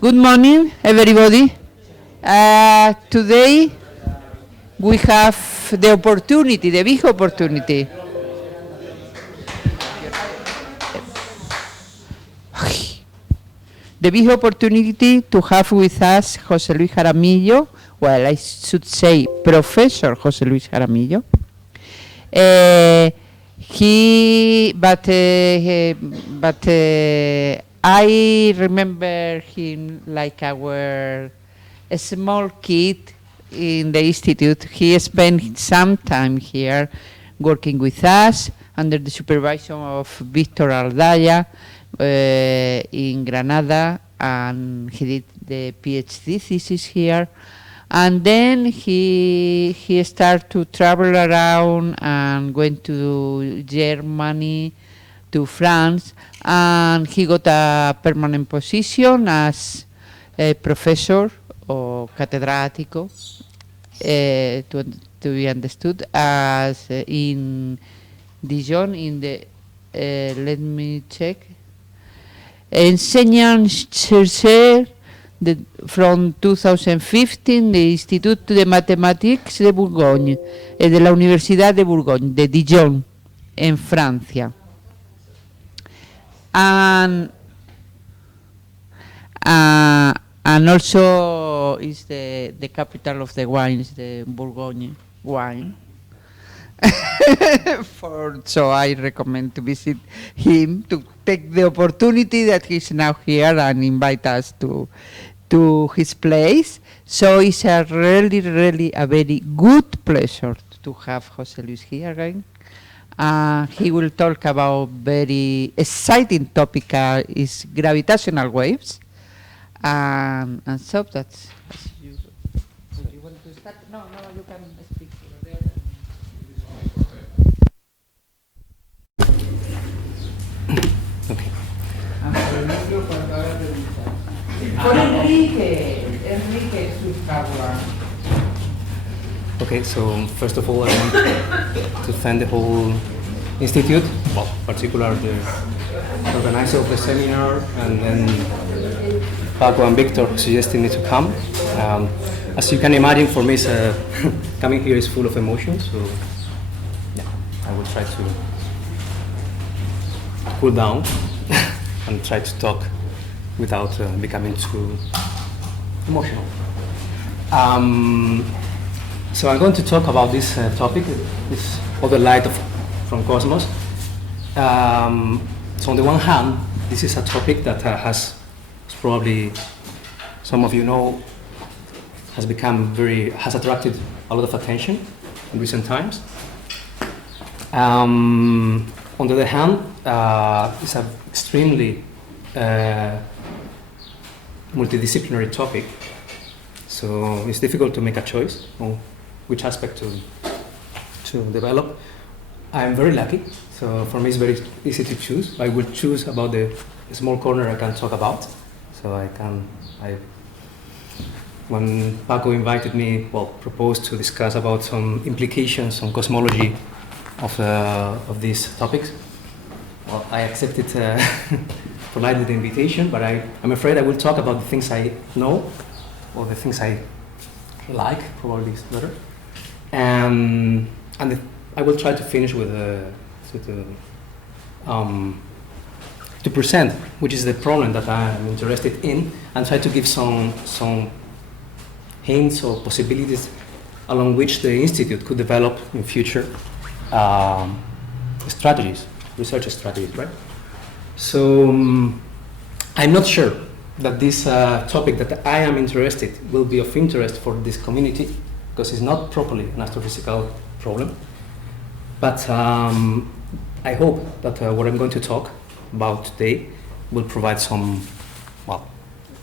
Good morning, everybody. Today we have the opportunity, the big opportunity. The big opportunity to have with us José Luis Jaramillo, well, I should say Professor José Luis Jaramillo. I remember him like a small kid in the Institute. He spent some time here working with us under the supervision of Victor Aldaya in Granada, and he did the PhD thesis here. And then he started to travel around and went to Germany, to France, and he got a permanent position as a professor or catedrático, to be understood, as in Dijon, in the, let me check, enseignant-chercheur from 2015 de Instituto de Mathématiques de Bourgogne, de la Universidad de Bourgogne, de Dijon, en Francia. And also is the capital of the wines, the Bourgogne wine. So I recommend to visit him, to take the opportunity that he's now here and invite us to his place. So it's a really a very good pleasure to have José Luis here again. He will talk about very exciting topic, is gravitational waves, and so that's. You want to start? No, you can speak. Okay. Okay, so first of all, I want to thank the whole Institute, well, particularly the organizer of the seminar, and then Paco and Victor suggesting me to come. As you can imagine, for me, coming here is full of emotions, so yeah, I will try to cool down and try to talk without becoming too emotional. So I'm going to talk about this topic, this other light from cosmos. So on the one hand, this is a topic that has probably, some of you know, has attracted a lot of attention in recent times. On the other hand, it's an extremely multidisciplinary topic, so it's difficult to make a choice on which aspect to develop. I'm very lucky, so for me it's very easy to choose. I will choose about the small corner I can talk about. So when Paco invited me, proposed to discuss about some implications on cosmology of these topics, well, I accepted politely the invitation, but I'm afraid I will talk about the things I know, or the things I like, probably is better. And I will try to finish with to present which is the problem that I am interested in, and try to give some hints or possibilities along which the Institute could develop in future research strategies, right? So I'm not sure that this topic that I am interested will be of interest for this community, because it's not properly an astrophysical problem. But I hope that what I'm going to talk about today will provide some,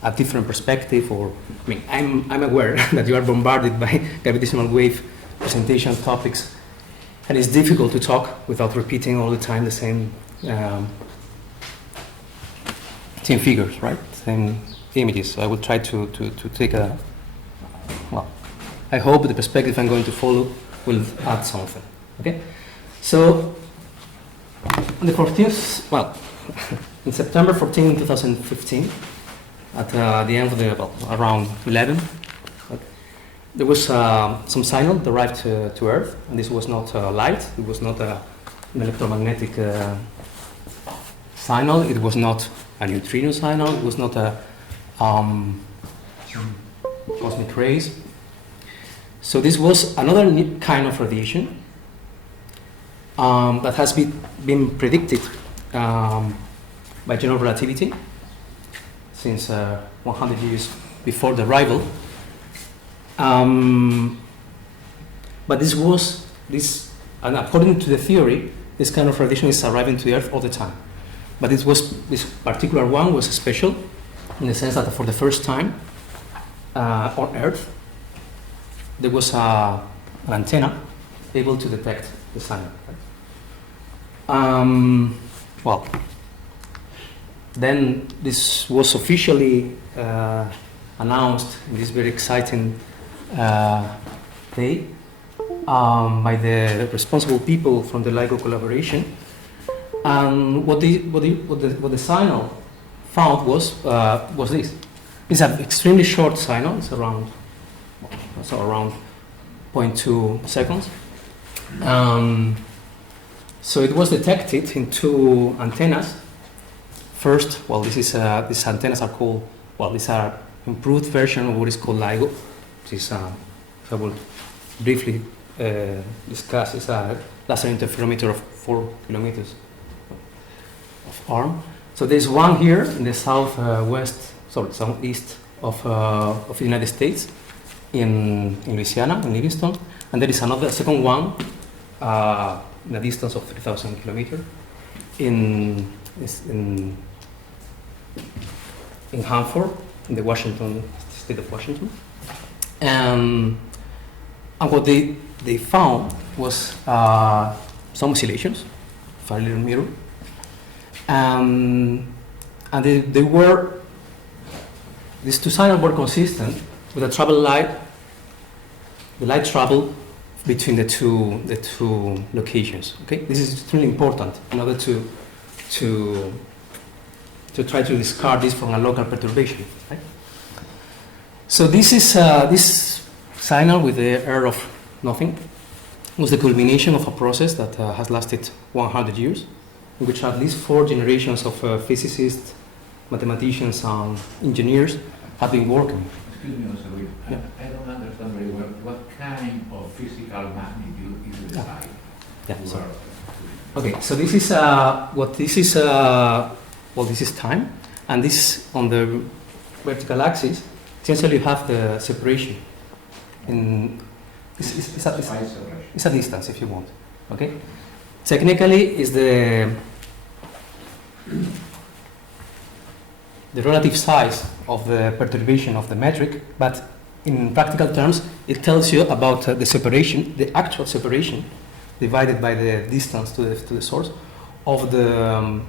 a different perspective, or, I'm aware that you are bombarded by gravitational wave presentation topics, and it's difficult to talk without repeating all the time the same figures, right? Same images. So I will try to take I hope the perspective I'm going to follow will add something. Okay? So on the 14th, in September 14, 2015, at the end of the, well, around 11, there was some signal derived to Earth, and this was not light, it was not an electromagnetic signal, it was not a neutrino signal, it was not a cosmic rays. So this was another kind of radiation that has been predicted by general relativity since 100 years before the arrival. But and according to the theory, this kind of radiation is arriving to the Earth all the time. But this particular one was special in the sense that for the first time on Earth, there was an antenna able to detect the signal. Well, then this was officially announced in this very exciting day by the responsible people from the LIGO collaboration. And what the signal found was this. It's an extremely short signal. It's around 0.2 seconds. So it was detected in two antennas. First, well, these antennas are called, well, these are improved version of what is called LIGO. This is, if I will briefly discuss, it's a laser interferometer of 4 kilometers of arm. So there's one here in the southeast of the United States, in Louisiana, in Livingston, and there is another second one in a distance of 3,000 kilometers in Hanford, in the state of Washington. And what they found was some oscillations of a little mirror. And these two signals were consistent with the light travel between the two locations. Okay, this is extremely important in order to try to discard this from a local perturbation. Right? So this signal with the error of nothing was the culmination of a process that has lasted 100 years, in which at least 4 generations of physicists, mathematicians, and engineers have been working. Excuse me, Mr. Will. Yeah. I don't understand very well what kind of physical magnitude is the size. Yeah. Sorry. Okay, so this is this is time, and this on the vertical axis. Essentially, you have the separation. It's a distance, if you want. Okay. Technically, is the relative size of the perturbation of the metric, but in practical terms, it tells you about the separation, the actual separation, divided by the distance to the source of the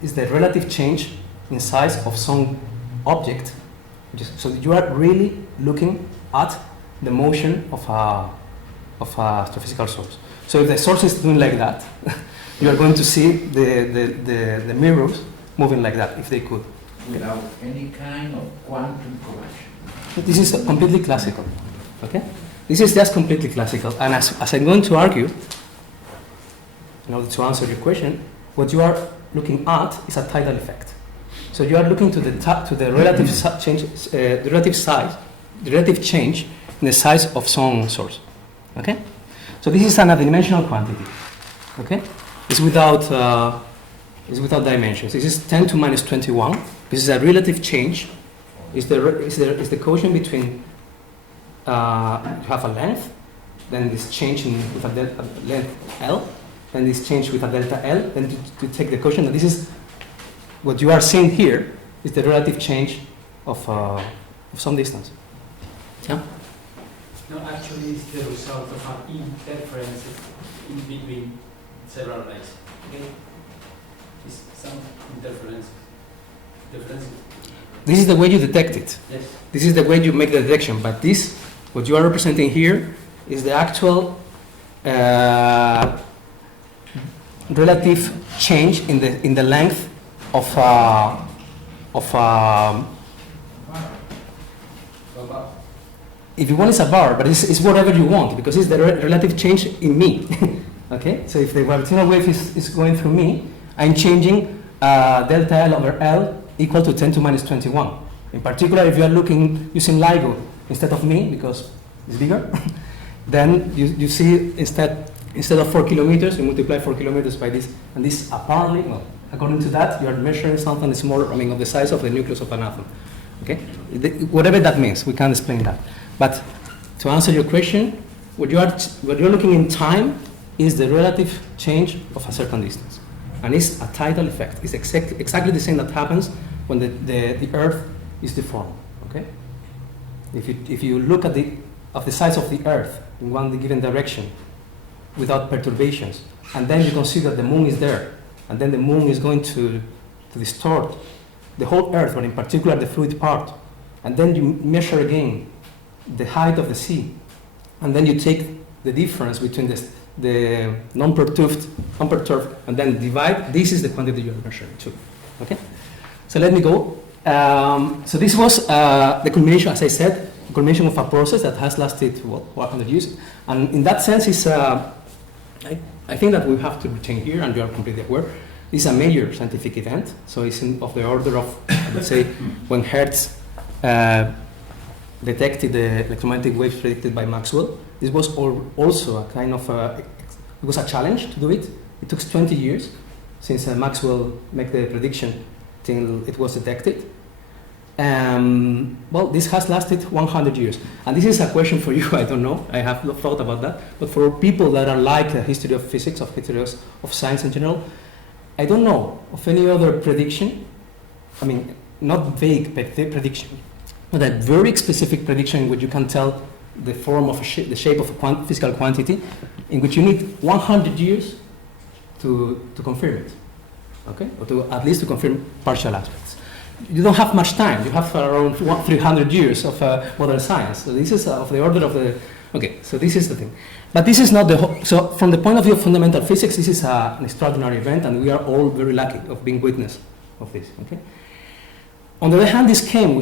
is the relative change in size of some object. So you are really looking at the motion of a astrophysical source. So if the source is doing like that, you are going to see the mirrors moving like that, if they could. Without any kind of quantum correction. This is completely classical. Okay? This is just completely classical. And as I'm going to argue, in order to answer your question, what you are looking at is a tidal effect. So you are looking to the relative change, the relative change in the size of some source. Okay? So this is another dimensional quantity. Okay? It's without dimensions. This is 10 to minus 21. This is a relative change. It's the quotient between you have a length, then this change with a length L, then this change with a delta L, then to take the quotient. And this is what you are seeing here is the relative change of some distance. Yeah. No, actually, it's the result of an interference in between several rays. Okay, it's some interference. This is the way you detect it. Yes. This is the way you make the detection. But this, what you are representing here, is the actual relative change in the length of of if you want, it's a bar, but it's whatever you want, because it's the relative change in me. Okay, so if the gravitational wave is going through me, I'm changing delta L over L equal to 10 to minus 21. In particular, if you are looking using LIGO instead of me, because it's bigger, then you see instead of 4 kilometers, you multiply 4 kilometers by this, and this apparently, well, according to that, you are measuring something that's more, of the size of the nucleus of an atom. Okay, whatever that means, we can't explain that. But to answer your question, what you're looking in time is the relative change of a certain distance, and it's a tidal effect. It's exactly the same that happens when the Earth is deformed. Okay, if you look at the size of the Earth in one given direction without perturbations, and then you consider the Moon is there, and then the Moon is going to distort the whole Earth, but in particular the fluid part, and then you measure again the height of the sea, and then you take the difference between the non-perturbed, and then divide. This is the quantity you are measuring too. Okay, so let me go. So this was the culmination, as I said, the culmination of a process that has lasted 100 years, and in that sense, is I think that we have to retain here, and you are completely aware. This is a major scientific event, so it's of the order of, let's say, when Hertz detected the electromagnetic waves predicted by Maxwell. This was also a kind of it was a challenge to do it. It took 20 years since Maxwell made the prediction till it was detected. Well, this has lasted 100 years. And this is a question for you, I don't know, I have not thought about that. But for people that are like the history of physics, of history of science in general, I don't know of any other prediction, I mean, not vague prediction, but a very specific prediction in which you can tell the form of the shape of a physical quantity, in which you need 100 years to confirm it, okay? Or to at least to confirm partial aspects. You don't have much time. You have around 300 years of modern science. So this is of the order of the, okay, so this is the thing. But this is not the whole, so from the point of view of fundamental physics, this is an extraordinary event, and we are all very lucky of being witness of this, okay? On the other hand, this came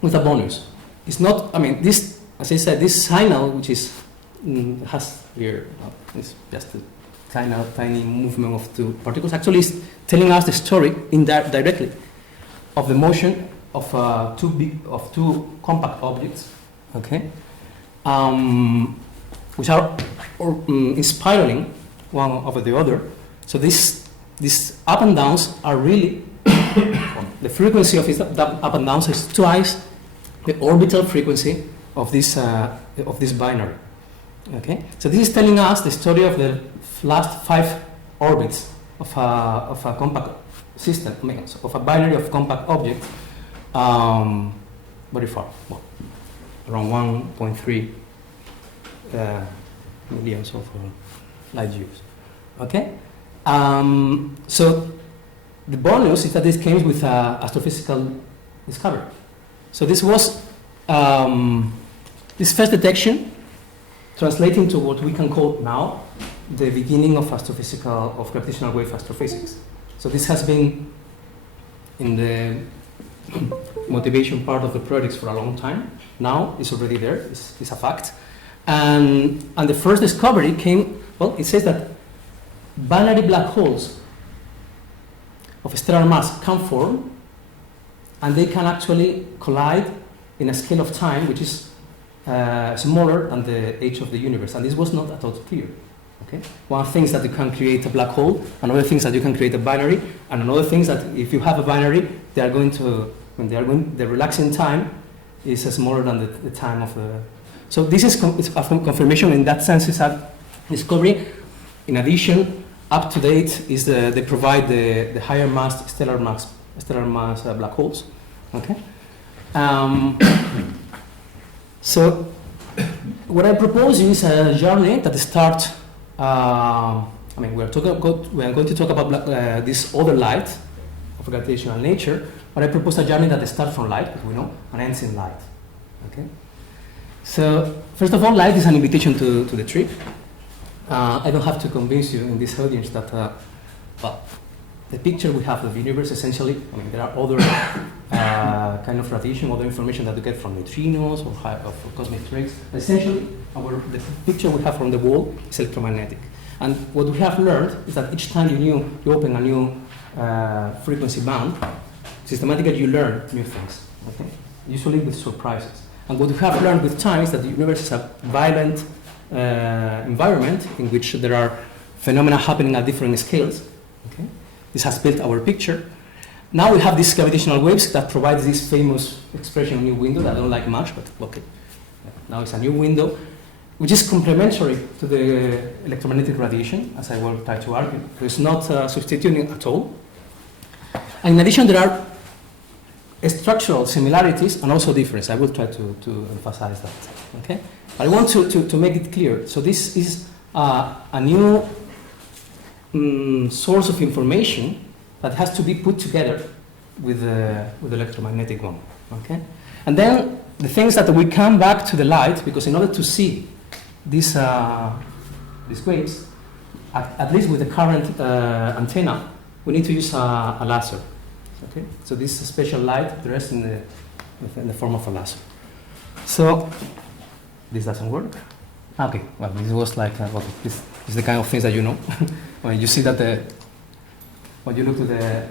with a bonus. It's not, I mean, this, as I said, this signal, which is, has here, it's just a tiny movement of two particles, actually is telling us the story directly of the motion of two compact objects, okay, which are spiraling one over the other. So these up and downs are really the frequency of its up and downs is twice the orbital frequency of this binary. Okay, so this is telling us the story of the last 5 orbits of a compact system, of a binary of compact objects, very far, well, around 1.3 millions of light years. Okay, so the bonus is that this came with astrophysical discovery. So this was this first detection translating to what we can call now the beginning of gravitational wave astrophysics. So this has been in the motivation part of the projects for a long time. Now it's already there, it's a fact. And the first discovery came, well, it says that binary black holes of stellar mass can form, and they can actually collide in a scale of time which is smaller than the age of the universe. And this was not at all clear. Okay? One thing is that you can create a black hole, another thing is that you can create a binary, and another thing is that if you have a binary, they are going to, the relaxing time is smaller than the time of the. So this is a confirmation in that sense. It's a discovery. In addition, up to date is they provide the higher mass stellar mass black holes. Okay. So what I propose is a journey that starts. I mean, we are going to talk about this other light of gravitational nature, but I propose a journey that starts from light, as we know, and ends in light. Okay. So first of all, light is an invitation to the trip. I don't have to convince you in this audience that, well, the picture we have of the universe, essentially, I mean, there are other kind of radiation, other information that you get from neutrinos or cosmic rays. Essentially, the picture we have from the wall is electromagnetic. And what we have learned is that each time you open a new frequency band, systematically you learn new things, okay? Usually with surprises. And what we have learned with time is that the universe is a violent environment in which there are phenomena happening at different scales. Okay? This has built our picture. Now we have these gravitational waves that provide this famous expression, new window, that I don't like much, but okay. Now it's a new window, which is complementary to the electromagnetic radiation, as I will try to argue. So it's not substituting at all. And in addition, there are structural similarities and also differences. I will try to emphasize that. Okay? But I want to make it clear. So this is a new source of information that has to be put together with the electromagnetic one. Okay? And then the things that we come back to the light, because in order to see these waves, at least with the current antenna, we need to use a laser. Okay? So this is a special light dressed in the form of a laser. So this doesn't work. Okay, well, this was like, okay, this is the kind of things that you know. When you see that when you look to the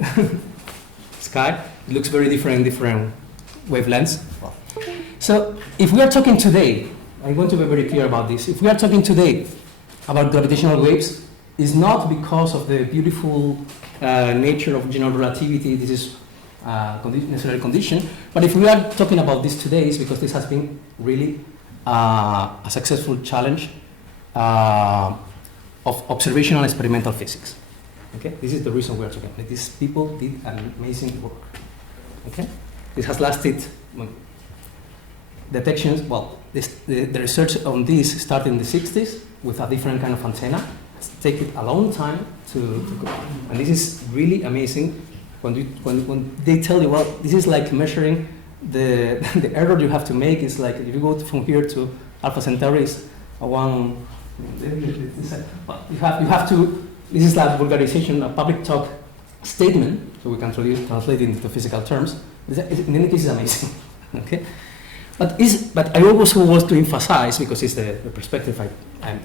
sky, it looks very different in different wavelengths. So if we are talking today, I want to be very clear about this. If we are talking today about gravitational waves, it's not because of the beautiful nature of general relativity. This is necessary condition. But if we are talking about this today, it's because this has been really a successful challenge of observational experimental physics. Okay, this is the reason we are talking. These people did an amazing work. Okay, this has lasted. Detections. Well, the research on this started in the 60s with a different kind of antenna. It's taken a long time to and this is really amazing. When they tell you, well, this is like measuring the error you have to make is like if you go from here to Alpha Centauri is one. You have to. This is like vulgarization, a public talk statement, so we can translate it into physical terms. In any case, it's amazing. Okay, but I also want to emphasize, because it's the perspective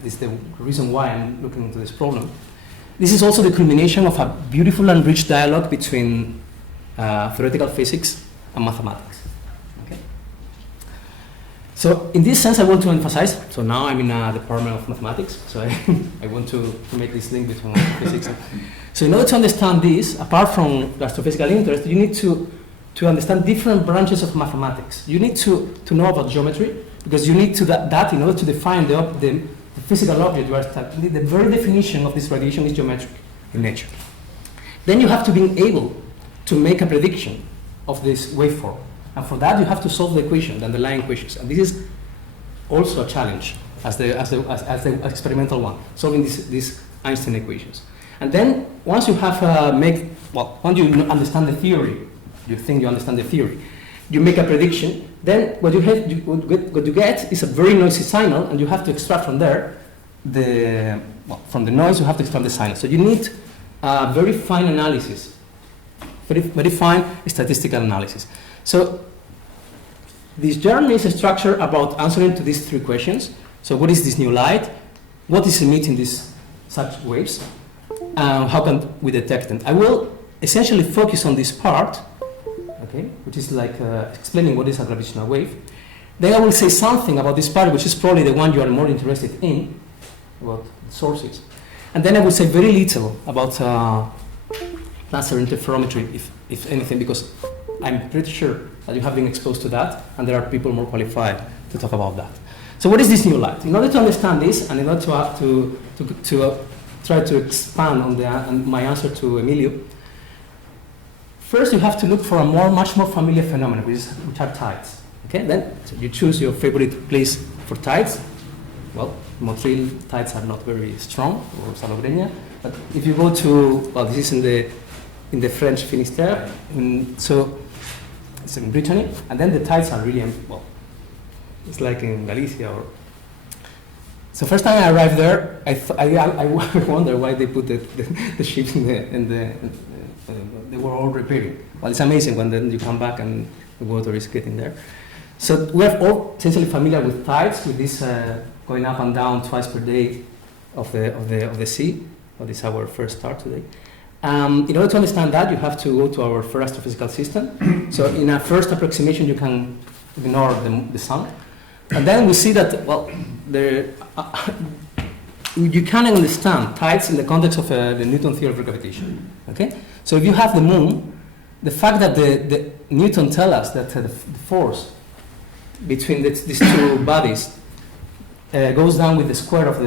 it's the reason why I'm looking into this problem. This is also the culmination of a beautiful and rich dialogue between theoretical physics and mathematics. Okay. So in this sense, I want to emphasize, so now I'm in a department of mathematics, so I want to make this link between physics. So in order to understand this, apart from the astrophysical interest, you need to understand different branches of mathematics. You need to know about geometry, because you need to that in order to define the physical object you are studying. The very definition of this radiation is geometric in nature. Then you have to be able to make a prediction of this waveform. And for that, you have to solve the equation, the underlying equations. And this is also a challenge as the experimental one, solving these Einstein equations. And then once you have once you understand the theory, you think you understand the theory, you make a prediction, then what you get is a very noisy signal, and you have to extract from there from the noise you have to extract the signal. So you need very fine analysis, very fine statistical analysis. So this journey is structured about answering to these three questions. So what is this new light? What is emitting these such waves? How can we detect them? I will essentially focus on this part, okay, which is like explaining what is a gravitational wave. Then I will say something about this part, which is probably the one you are more interested in, about sources. And then I will say very little about laser interferometry, if anything, because I'm pretty sure that you have been exposed to that, and there are people more qualified to talk about that. So what is this new light? In order to understand this, and in order to try to expand on my answer to Emilio, first you have to look for a much more familiar phenomenon, which are tides. Okay, then so you choose your favorite place for tides. Well, Motril tides are not very strong, or Salobreña, but if you go to, well, this is in the French Finistère, so it's in Brittany, and then the tides are really, well, it's like in Galicia. So first time I arrived there, I wonder why they put the ships they were all repairing. Well, it's amazing when then you come back and the water is getting there. So we are all essentially familiar with tides, with this going up and down twice per day of the sea. Well, this is our first start today. In order to understand that, you have to go to our first astrophysical system. So in a first approximation, you can ignore the sun. And then we see that, well, you can understand tides in the context of the Newton theory of gravitation. Okay? So if you have the moon, the fact that the Newton tells us that the force between these two bodies goes down with the square of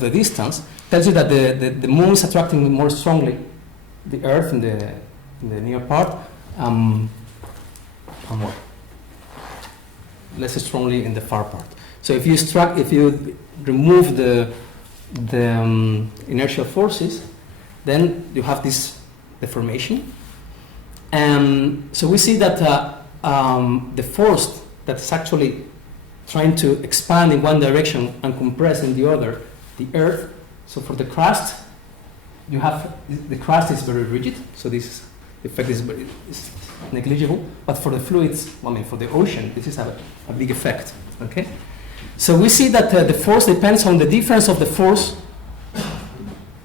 the distance tells you that the moon is attracting more strongly the Earth in the near part, and more less strongly in the far part. So if you remove the inertial forces, then you have this deformation. So we see that the force that's actually trying to expand in one direction and compress in the other, the Earth. So for the crust, you have the crust is very rigid. So this effect is negligible. But for the fluids, for the ocean, this is a big effect. Okay. So we see that the force depends on the difference of the force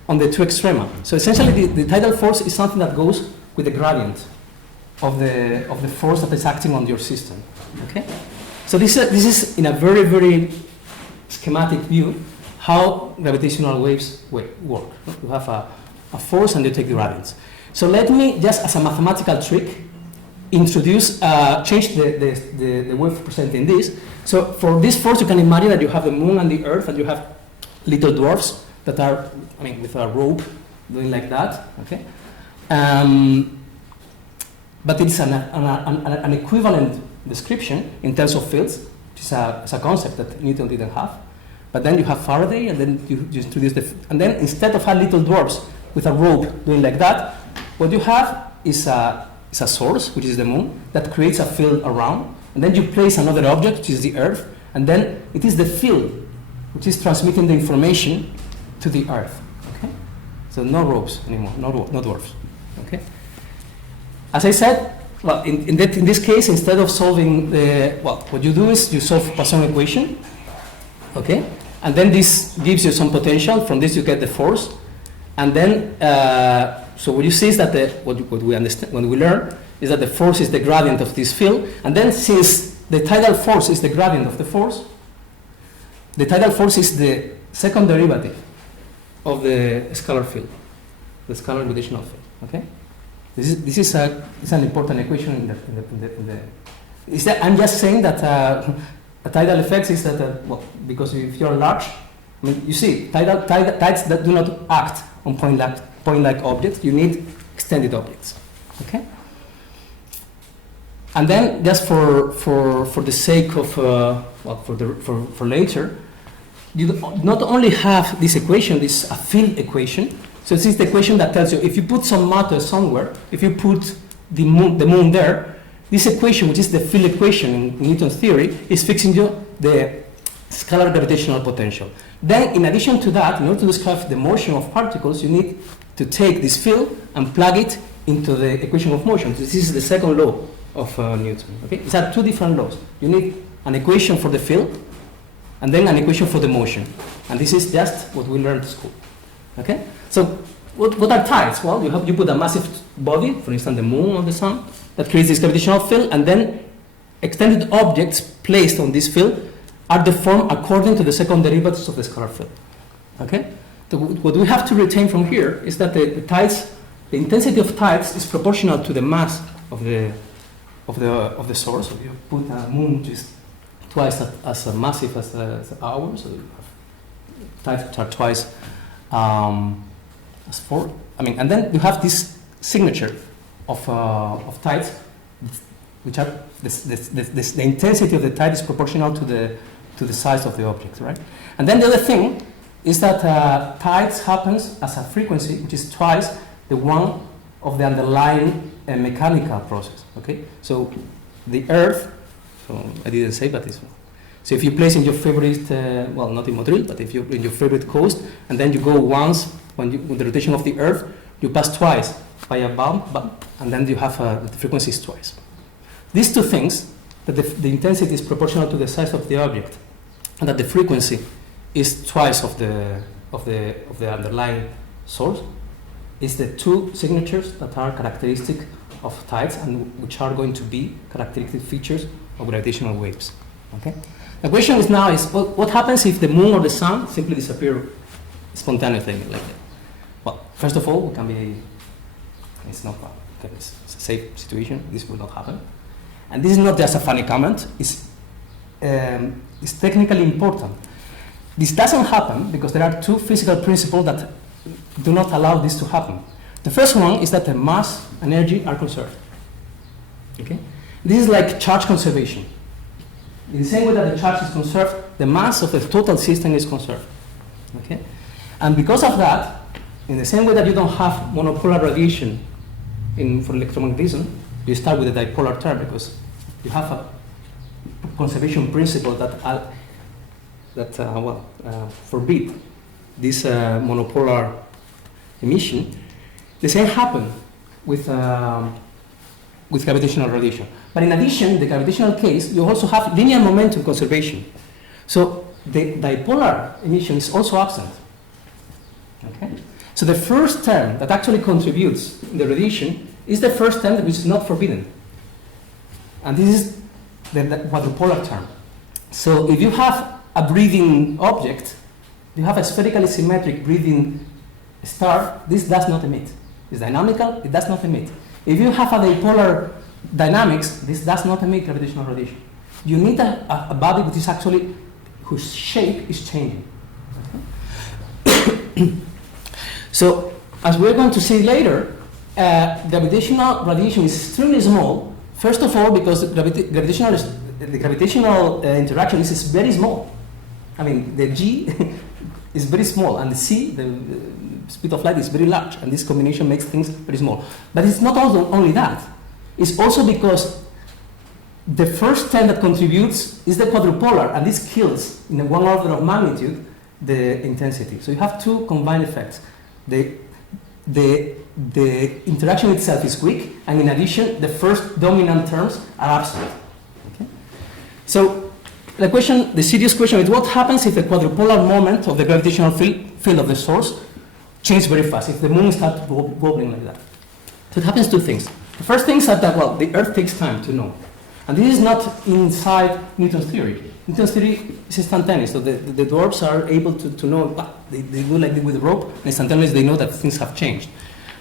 on the two extrema. So essentially, the tidal force is something that goes with the gradient of the force that is acting on your system. Okay. So this is in a very, very schematic view how gravitational waves work. You have a force and you take the gradients. So let me just, as a mathematical trick, change the wave representing this. So for this force, you can imagine that you have the moon and the Earth, and you have little dwarfs that are, with a rope doing like that. Okay. But it's an equivalent description in terms of fields, which is a concept that Newton didn't have. But then you have Faraday, and then you introduce and then instead of having little dwarfs with a rope doing like that, what you have is a source, which is the moon, that creates a field around, and then you place another object, which is the Earth, and then it is the field which is transmitting the information to the Earth. Okay, so no ropes anymore, no dwarfs. Okay, as I said. Well, in this case, instead of solving what you do is you solve Poisson equation, okay, and then this gives you some potential. From this, you get the force, and then so what you see is that what we understand when we learn is that the force is the gradient of this field, and then since the tidal force is the gradient of the force, the tidal force is the second derivative of the scalar field, the scalar gravitational field. Okay. This is an important equation I'm just saying that a tidal effect is that because if you're large, you see tides that do not act on point-like objects, you need extended objects. Okay. And then just for the sake of for later, you not only have this equation, this a field equation. So this is the equation that tells you if you put some matter somewhere, if you put the moon there, this equation, which is the field equation in Newton's theory, is fixing you the scalar gravitational potential. Then, in addition to that, in order to describe the motion of particles, you need to take this field and plug it into the equation of motion. This is the second law of Newton. Okay? These are two different laws. You need an equation for the field, and then an equation for the motion. And this is just what we learned at school. Okay? So what are tides? Well, you put a massive body, for instance, the moon or the sun, that creates this gravitational field, and then extended objects placed on this field are deformed according to the second derivatives of the scalar field. Okay? So what we have to retain from here is that the tides, the intensity of tides is proportional to the mass of the source. So you put a moon which is twice as massive as ours, so you have tides which are twice as 4. And then you have this signature of tides, which are the intensity of the tide is proportional to the size of the object, right? And then the other thing is that tides happens as a frequency which is twice the one of the underlying mechanical process. Okay, so the Earth. So I didn't say, but this one. So if you place in your favorite, well, not in Madrid, but if you're in your favorite coast, and then you go once with the rotation of the Earth, you pass twice by a bump, and then you have the frequency is twice. These two things, that the intensity is proportional to the size of the object, and that the frequency is twice of the underlying source, is the two signatures that are characteristic of tides and which are going to be characteristic features of gravitational waves. Okay. The question is now is what happens if the moon or the sun simply disappear spontaneously like that? Well, first of all, it's not okay, it's a safe situation. This will not happen, and this is not just a funny comment. It's technically important. This doesn't happen because there are two physical principles that do not allow this to happen. The first one is that the mass and energy are conserved. Okay, this is like charge conservation. In the same way that the charge is conserved, the mass of the total system is conserved. Okay? And because of that, in the same way that you don't have monopolar radiation for electromagnetism, you start with a dipolar term because you have a conservation principle that forbid this monopolar emission. The same happens with gravitational radiation. But in addition, in the gravitational case, you also have linear momentum conservation. So the dipolar emission is also absent. Okay? So the first term that actually contributes in the radiation is the first term which is not forbidden. And this is the quadrupolar term. So if you have a breathing object, you have a spherically symmetric breathing star, this does not emit. It's dynamical, it does not emit. If you have a dipolar dynamics, this does not emit gravitational radiation. You need a body which is actually, whose shape is changing. Okay? So, as we're going to see later, gravitational radiation is extremely small. First of all, because the gravitational interaction is very small. I mean, the G is very small, and the C, the speed of light, is very large, and this combination makes things very small. But it's not only that. It's also because the first term that contributes is the quadrupolar, and this kills, in one order of magnitude, the intensity. So you have two combined effects. The interaction itself is weak, and in addition, the first dominant terms are absent. Okay? So the serious question is what happens if the quadrupolar moment of the gravitational field of the source changes very fast, if the moon starts wobbling like that? So it happens two things. The first thing is that, the Earth takes time to know. And this is not inside Newton's theory. Newton's theory is instantaneous, so the dwarfs are able to know, they do like with the rope, and instantaneously they know that things have changed.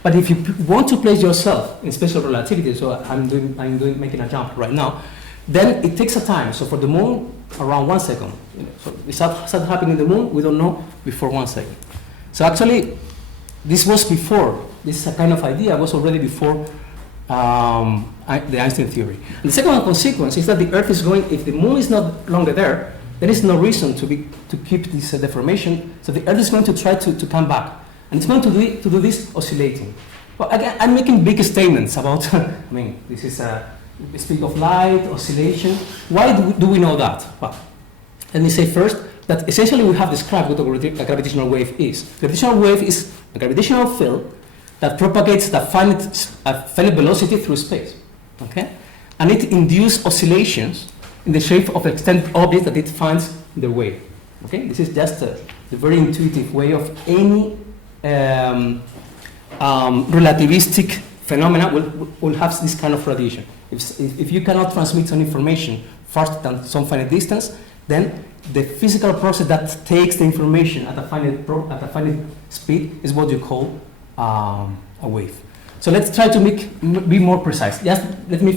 But if you want to place yourself in special relativity, so I'm making a jump right now, then it takes a time. So for the moon, around 1 second. So it started happening in the moon, we don't know before 1 second. So actually, this was before, this kind of idea was already before the Einstein theory. And the second consequence is that the Earth is going, if the moon is not longer there is no reason to keep this deformation, so the Earth is going to try to come back. And it's going to do this oscillating. Well, again, I'm making big statements about, this is a speed of light, oscillation. Why do we know that? Well, let me say first that essentially we have described what a gravitational wave is. Gravitational wave is a gravitational field that propagates at finite velocity through space, okay? And it induces oscillations in the shape of extended objects that it finds in the wave, okay? This is just the very intuitive way of any relativistic phenomena will have this kind of radiation. If you cannot transmit some information faster than some finite distance, then the physical process that takes the information at a finite speed is what you call a wave. So let's try to be more precise. Just let me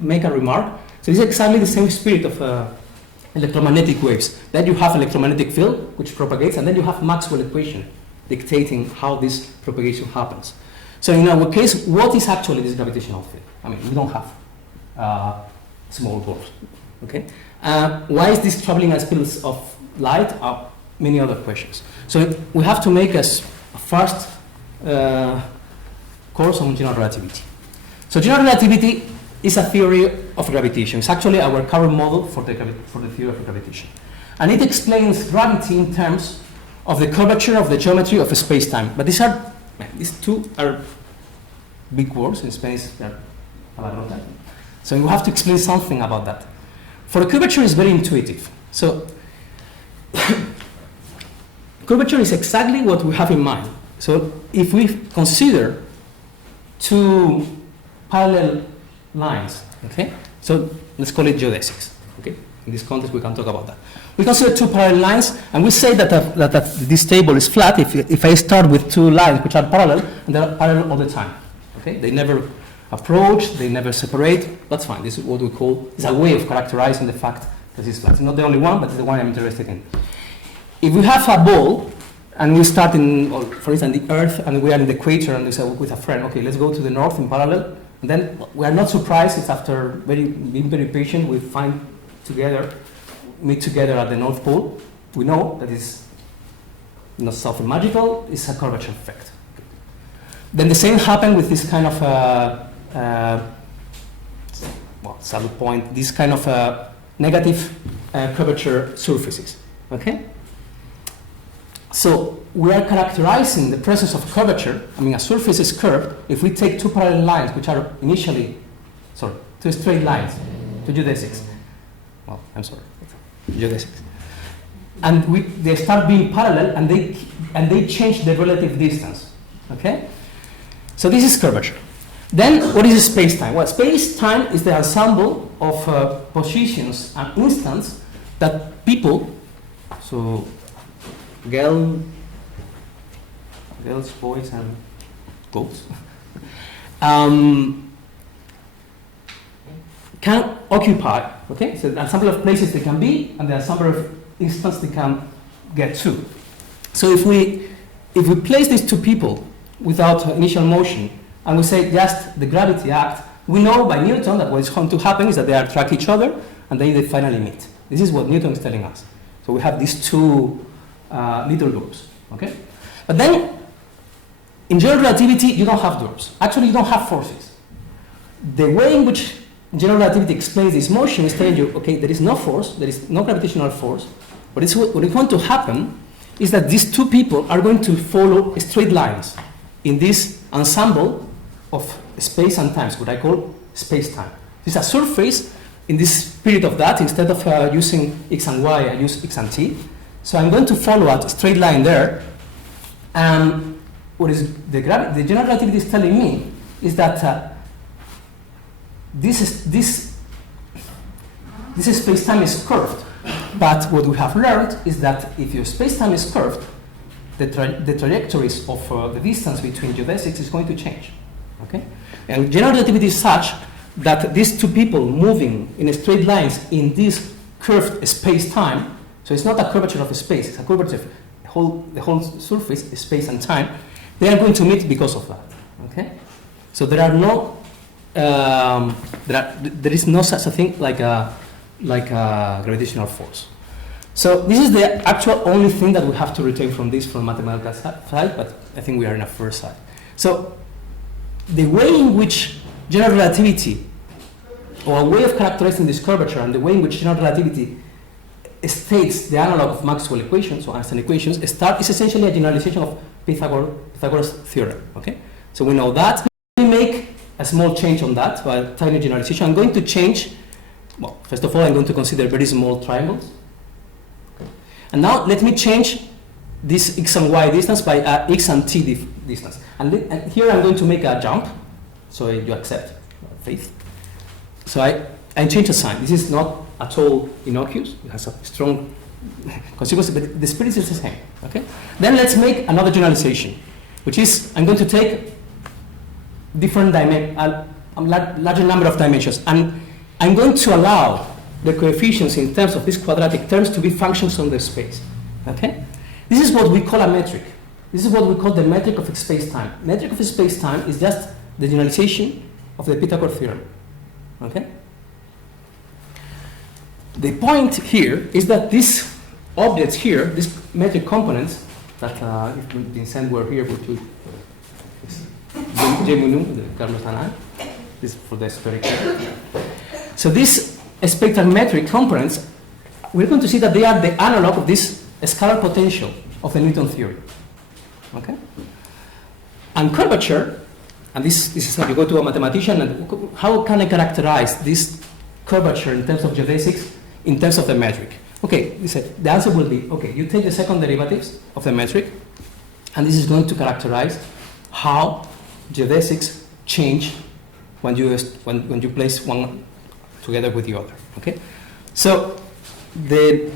make a remark. So this is exactly the same spirit of electromagnetic waves. Then you have electromagnetic field, which propagates, and then you have Maxwell equation dictating how this propagation happens. So in our case, what is actually this gravitational field? We don't have small dwarfs. Okay? Why is this traveling at speeds of light? Many other questions. So we have to make a first course on general relativity. So general relativity is a theory of gravitation. It's actually our current model for the theory of gravitation. And it explains gravity in terms of the curvature of the geometry of space-time. But these two are big words in Spanish. So you have to explain something about that. For curvature is very intuitive. So curvature is exactly what we have in mind. So if we consider two parallel lines, okay? So let's call it geodesics, okay? In this context, we can talk about that. We consider two parallel lines, and we say that this table is flat if I start with two lines which are parallel, and they're parallel all the time, okay? They never approach, they never separate. That's fine. This is what we call, it's a way of characterizing the fact that it's flat. It's not the only one, but it's the one I'm interested in. If we have a ball, and we start in, for instance, the Earth, and we are in the equator, and we say with a friend, okay, let's go to the north in parallel. And then we are not surprised if after being very patient, we meet together at the North Pole. We know that it's not something magical, it's a curvature effect. Then the same happened with this kind of, saddle point, this kind of negative curvature surfaces, okay? So we are characterizing the presence of curvature. I mean, a surface is curved if we take two parallel lines, which are two straight lines, two geodesics. Well, I'm sorry, geodesics. And they start being parallel, and they change the relative distance. Okay. So this is curvature. Then what is space-time? Well, space-time is the ensemble of positions and instants that people, so girls, boys, and goats, can occupy, okay? So the ensemble of places they can be, and the ensemble of instants they can get to. So if we place these two people without initial motion, and we say just the gravity act, we know by Newton that what is going to happen is that they attract each other, and then they finally meet. This is what Newton is telling us. So we have these two little loops, okay? But then, in general relativity, you don't have loops. Actually, you don't have forces. The way in which general relativity explains this motion is telling you, okay, there is no force, there is no gravitational force. What is going to happen is that these two people are going to follow straight lines in this ensemble of space and time, what I call space-time. This is a surface. In this spirit of that, instead of using x and y, I use x and t. So I'm going to follow a straight line there. And what is the general relativity is telling me is that this space-time is curved. But what we have learned is that if your space-time is curved, the trajectories of the distance between geodesics is going to change. Okay? And general relativity is such that these two people moving in straight lines in this curved space-time, so it's not a curvature of space, it's a curvature of the whole surface, space and time, they are going to meet because of that. Okay? So there are no, there is no such a thing like a gravitational force. So this is the actual only thing that we have to retain from this from mathematical side, but I think we are in a first side. So the way in which general relativity, or a way of characterizing this curvature, and the way in which general relativity states the analog of Maxwell equations, or Einstein equations, is essentially a generalization of Pythagoras' theorem. Okay? So we know that. We make a small change on that, by a tiny generalization. I'm going to change, well, first of all, I'm going to consider very small triangles. Okay. And now let me change this x and y distance by x and t distance. And here I'm going to make a jump, so you accept faith. So I change the sign. This is not at all innocuous. It has a strong consequence, but the spirit is the same. Okay? Then let's make another generalization, which is I'm going to take different a larger number of dimensions, and I'm going to allow the coefficients in terms of these quadratic terms to be functions on the space. Okay? This is what we call a metric. This is what we call the metric of space-time. Metric of space-time is just the generalization of the Pythagoras theorem. Okay? The point here is that these objects here, these metric components, that if Vincent were here, would do Carlos and I, This is for the spherical. So these spectral metric components, we're going to see that they are the analog of this scalar potential of the Newton theory. Okay? And curvature, and this is how you go to a mathematician, and how can I characterize this curvature in terms of geodesics, in terms of the metric? Okay, the answer will be, okay, you take the second derivatives of the metric, and this is going to characterize how geodesics change when you place one together with the other. Okay, so the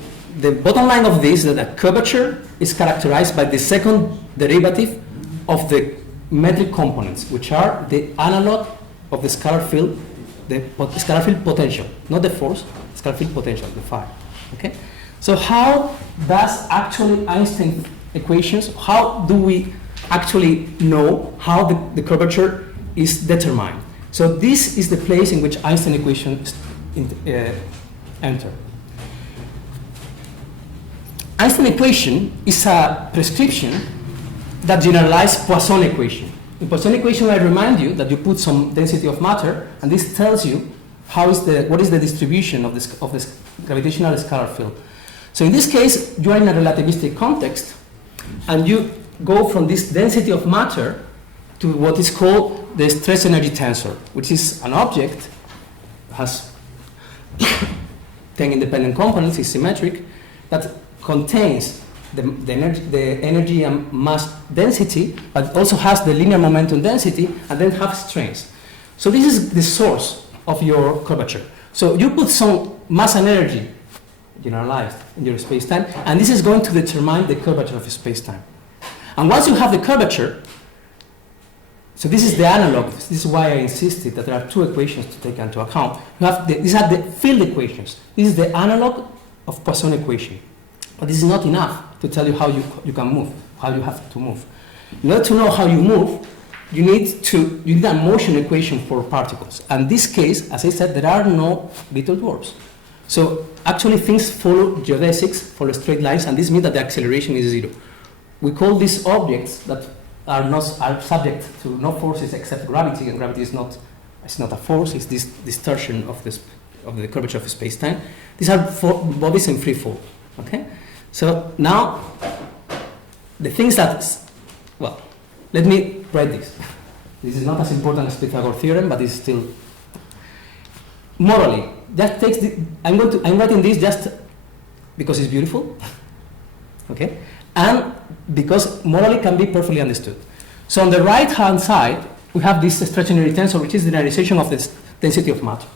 bottom line of this is that a curvature is characterized by the second derivative of the metric components, which are the analog of the scalar field, the scalar field potential, not the force, scalar field potential, the phi. Okay, so how does actually Einstein equations? How do we actually know how the curvature is determined? So this is the place in which Einstein equations enter. Einstein equation is a prescription that generalizes Poisson equation. In Poisson equation, I remind you that you put some density of matter, and this tells you what is the distribution of this gravitational scalar field. So in this case, you are in a relativistic context, and you go from this density of matter to what is called the stress energy tensor, which is an object, has 10 independent components, is symmetric, that contains the energy and mass density, but also has the linear momentum density, and then has strains. So this is the source of your curvature. So you put some mass and energy generalized in your space-time, and this is going to determine the curvature of space-time. And once you have the curvature, so this is the analog. This is why I insisted that there are two equations to take into account. You have these are the field equations. This is the analog of Poisson equation. But this is not enough to tell you how you can move, how you have to move. In order to know how you move, you need a motion equation for particles. And in this case, as I said, there are no little dwarfs. So actually things follow geodesics, follow straight lines, and this means that the acceleration is zero. We call these objects that are subject to no forces except gravity, and gravity is not a force, it's this distortion of the curvature of space-time. These are bodies in free fall. Okay? So now the things that, well, let me write this. This is not as important as Pythagoras theorem, but it's still morally. That takes I'm writing this just because it's beautiful, okay, and because morally can be perfectly understood. So on the right-hand side, we have this stretch energy tensor, which is the generalization of the density of matter.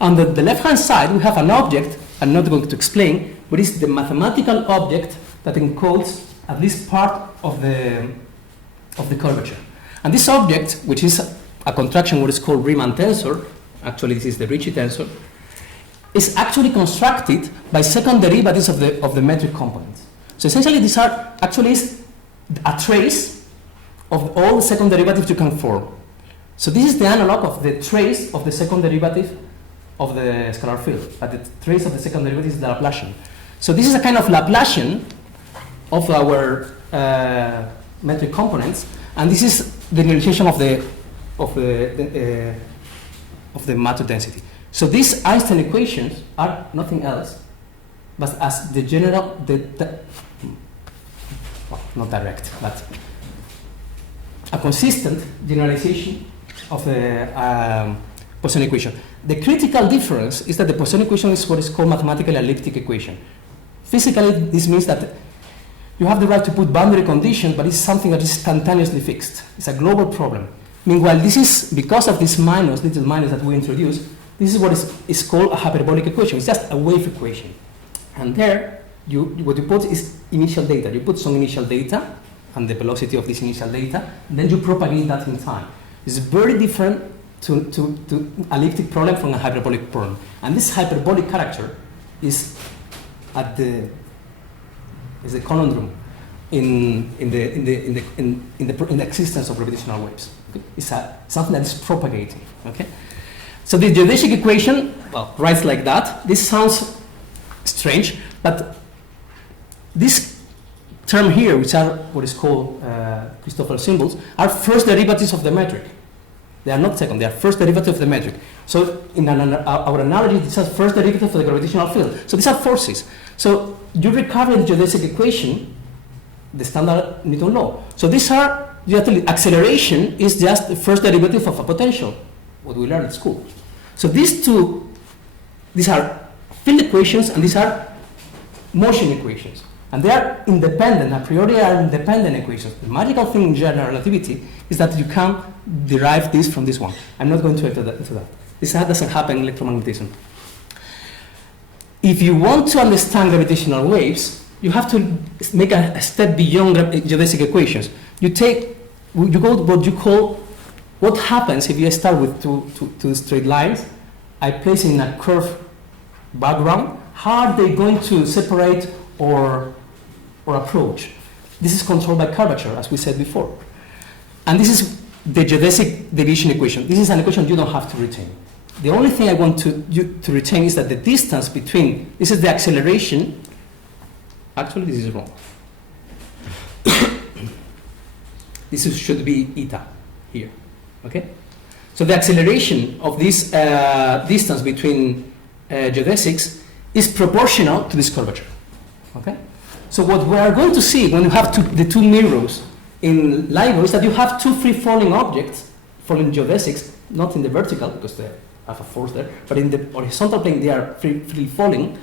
On the left-hand side, we have an object. I'm not going to explain, but it's the mathematical object that encodes at least part of the curvature. And this object, which is a contraction, what is called Riemann Tensor, actually this is the Ricci tensor, is actually constructed by second derivatives of the metric components. So essentially these are actually a trace of all the second derivatives you can form. So this is the analog of the trace of the second derivative of the scalar field, but the trace of the second derivative is the Laplacian. So this is a kind of Laplacian of our metric components, and this is the generalization of the matter density. So these Einstein equations are nothing else but as the general, well, not direct, but a consistent generalization of the Poisson equation. The critical difference is that the Poisson equation is what is called mathematical elliptic equation. Physically, this means that you have the right to put boundary conditions, but it's something that is instantaneously fixed. It's a global problem. Meanwhile, this is, because of this little minus that we introduced, this is what is called a hyperbolic equation. It's just a wave equation. And there, what you put is initial data. You put some initial data and the velocity of this initial data, and then you propagate that in time. It's very different to elliptic problem from a hyperbolic problem. And this hyperbolic character is the conundrum in the existence of gravitational waves. Okay? It's something that is propagating. Okay? So the geodesic equation, well, writes like that. This sounds strange, but this term here, which are what is called Christoffel symbols, are first derivatives of the metric. They are not second, they are first derivative of the metric. So in our analogy, this is first derivative of the gravitational field. So these are forces. So you recover the geodesic equation, the standard Newton law. So these are, acceleration is just the first derivative of a potential, what we learned at school. So these are field equations and these are motion equations. And they are independent, a priori are independent equations. The magical thing in general relativity is that you can derive this from this one. I'm not going to enter into that. This doesn't happen in electromagnetism. If you want to understand gravitational waves, you have to make a step beyond geodesic equations. You go to what you call, what happens if you start with two straight lines, I place in a curved background, how are they going to separate or approach? This is controlled by curvature, as we said before. And this is the geodesic deviation equation. This is an equation you don't have to retain. The only thing I want you to retain is that the distance between, this is the acceleration, actually this is wrong. Should be eta here, okay? So the acceleration of this distance between geodesics is proportional to this curvature, okay? So what we are going to see when you have the two mirrors in LIGO is that you have two free-falling objects falling geodesics, not in the vertical because they have a force there, but in the horizontal plane they are free-falling,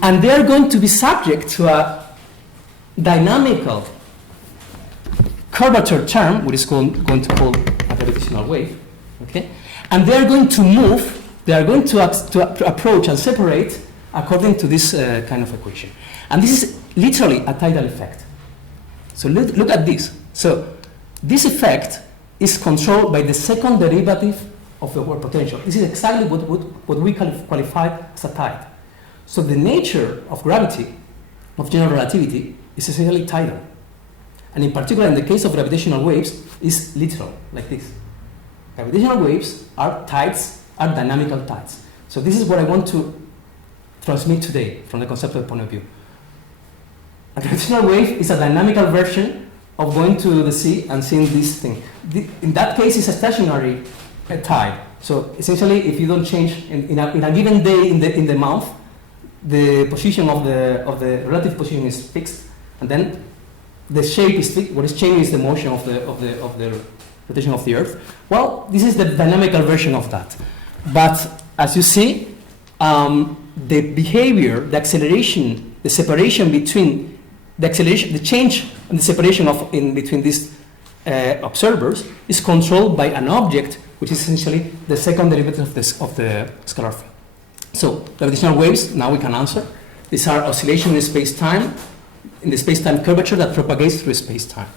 and they are going to be subject to a dynamical curvature term, which is going to call a gravitational wave, okay? And they are going to move, they are going to approach and separate according to this kind of equation. And this is literally a tidal effect. So look at this. So this effect is controlled by the second derivative of the work potential. This is exactly what we qualify as a tide. So the nature of gravity, of general relativity, is essentially tidal. And in particular, in the case of gravitational waves, is literal, like this. Gravitational waves are tides, are dynamical tides. So this is what I want to transmit today from the conceptual point of view. A gravitational wave is a dynamical version of going to the sea and seeing this thing. In that case, it's a stationary tide. So essentially, if you don't change in a given day in the month, the position of the relative position is fixed, and then the shape is fixed. What is changing is the motion of the rotation of the Earth. Well, this is the dynamical version of that. But as you see, the behavior, the acceleration, the separation between the change and the separation between these observers is controlled by an object, which is essentially the second derivative of the scalar field. So gravitational waves, now we can answer. These are oscillations in space-time, in the space-time curvature that propagates through space-time.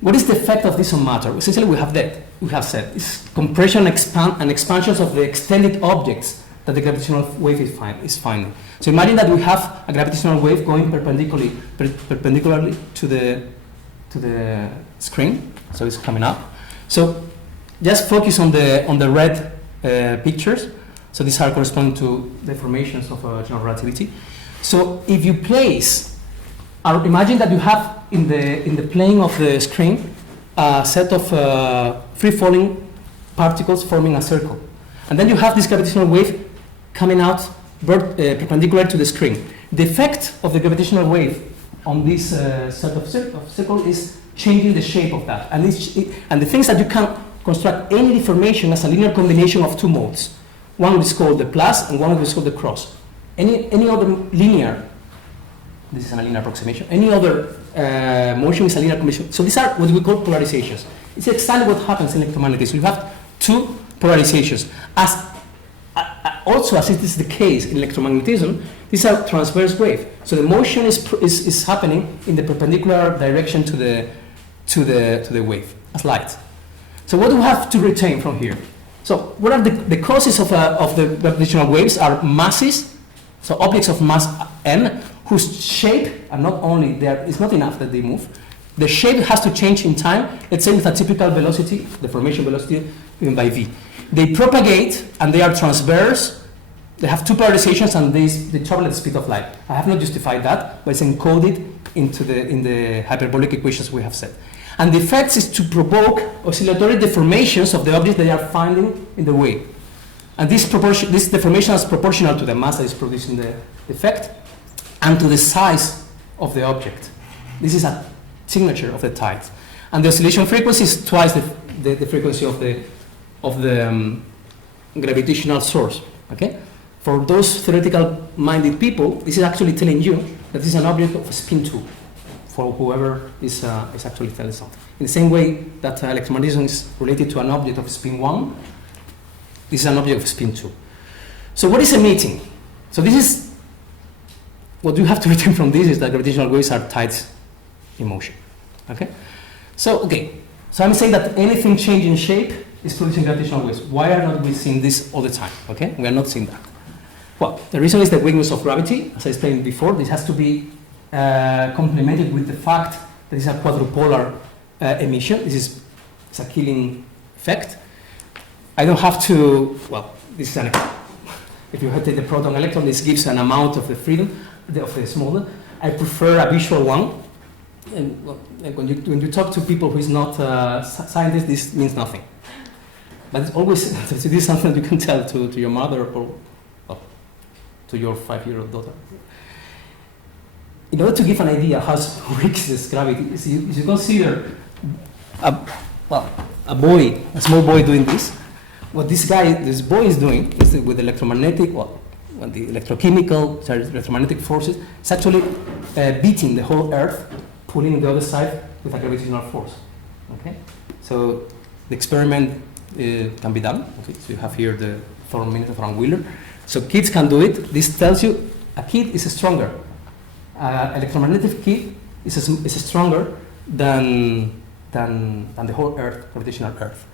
What is the effect of this on matter? Essentially, we have said it's compression and expansions of the extended objects that the gravitational wave is finding. So imagine that we have a gravitational wave going perpendicularly to the screen. So it's coming up. So just focus on the red pictures. So these are corresponding to the formations of general relativity. So if you place, imagine that you have in the plane of the screen a set of free-falling particles forming a circle, and then you have this gravitational wave coming out perpendicular to the screen. The effect of the gravitational wave on this set of circle is changing the shape of that, and the things that you can construct any deformation as a linear combination of two modes. One is called the plus, and one is called the cross. Any other linear, this is a linear approximation, any other motion is a linear combination. So these are what we call polarizations. It's exactly what happens in electromagnetism. You have two polarizations. Also, as it is the case in electromagnetism, these are transverse wave. So the motion is happening in the perpendicular direction to the wave, as light. So what do we have to retain from here? So what are the causes of the gravitational waves? Are masses, so objects of mass m, whose shape, and not only it's not enough that they move, the shape has to change in time, let's say with a typical velocity, the formation velocity given by v. They propagate, and they are transverse. They have two polarizations, and they travel at the speed of light. I have not justified that, but it's encoded in the hyperbolic equations we have set. And the effect is to provoke oscillatory deformations of the objects they are finding in the way. And this deformation is proportional to the mass that is producing the effect and to the size of the object. This is a signature of the tides. And the oscillation frequency is twice the frequency of the gravitational source. Okay? For those theoretical-minded people, this is actually telling you that this is an object of spin 2, for whoever is actually telling something. In the same way that electromagnetism is related to an object of spin 1, this is an object of spin 2. So what is emitting? So this is, what you have to retain from this is that gravitational waves are tides in motion. Okay? So I'm saying that anything changing shape is producing gravitational waves. Why are not we seeing this all the time? Okay? We are not seeing that. Well, the reason is the weakness of gravity. As I explained before, this has to be complemented with the fact that it's a quadrupolar emission. This is a killing effect. I don't have to, well, this is if you take the proton electron, this gives an amount of the freedom of the smaller. I prefer a visual one. And when you talk to people who is not scientists, this means nothing. But it's always, this is something you can tell to your mother or to your 5-year-old daughter. In order to give an idea how weak this gravity is, you consider a small boy doing this. What this boy is doing is with electromagnetic, the electrochemical, electromagnetic forces, it's actually beating the whole Earth, pulling the other side with a gravitational force. Okay, so the experiment can be done. Okay, so you have here the Thorne minute of Frank Wheeler. So kids can do it. This tells you a kid is stronger. Electromagnetic kid is stronger than the whole Earth, gravitational Earth.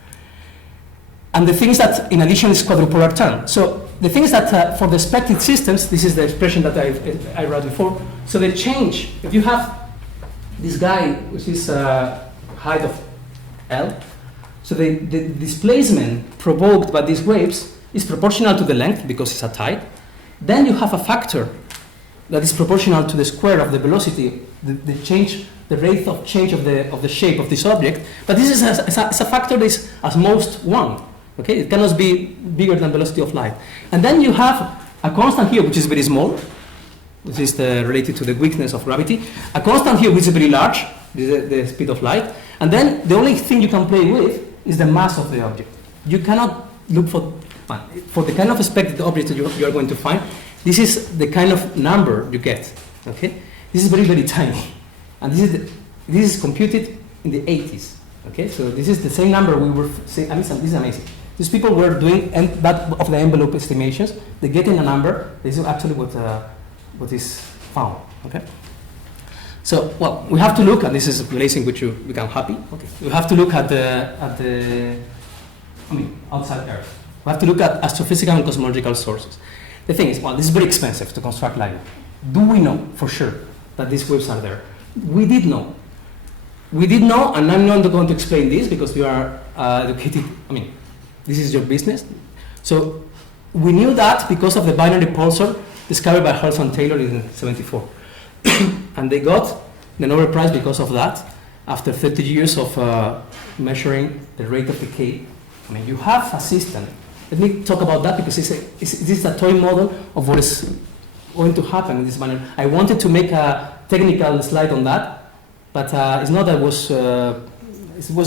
And the thing is that, in addition, is quadrupolar term. So the thing is that for the expected systems, this is the expression that I wrote before. So they change. If you have this guy, which is height of L, so the displacement provoked by these waves is proportional to the length because it's a tide. Then you have a factor that is proportional to the square of the velocity, the rate of change of the shape of this object. But this is a factor that is at most 1. Okay, it cannot be bigger than velocity of light. And then you have a constant here, which is very small, which is related to the weakness of gravity. A constant here, which is very large, this is the speed of light. And then the only thing you can play with is the mass of the object. You cannot look for the kind of expected object that you are going to find. This is the kind of number you get. Okay, this is very, very tiny, and this is computed in the 80s. Okay, so this is the same number we were saying. I mean, this is amazing. These people were doing that of the envelope estimations. They get in a number. This is actually what is found. Okay. So, well, we have to look, and this is a place in which you become happy. Okay. We have to look at outside Earth. We have to look at astrophysical and cosmological sources. The thing is, well, this is very expensive to construct LIGO. Do we know for sure that these waves are there? We did know. We did know, and I'm not going to explain this because you are educated. I mean, this is your business. So we knew that because of the binary pulsar discovered by Hulse and Taylor in '74. And they got the Nobel Prize because of that, after 30 years of measuring the rate of decay. I mean, you have a system. Let me talk about that because this is a toy model of what is going to happen in this manner. I wanted to make a technical slide on that, but it's not that it was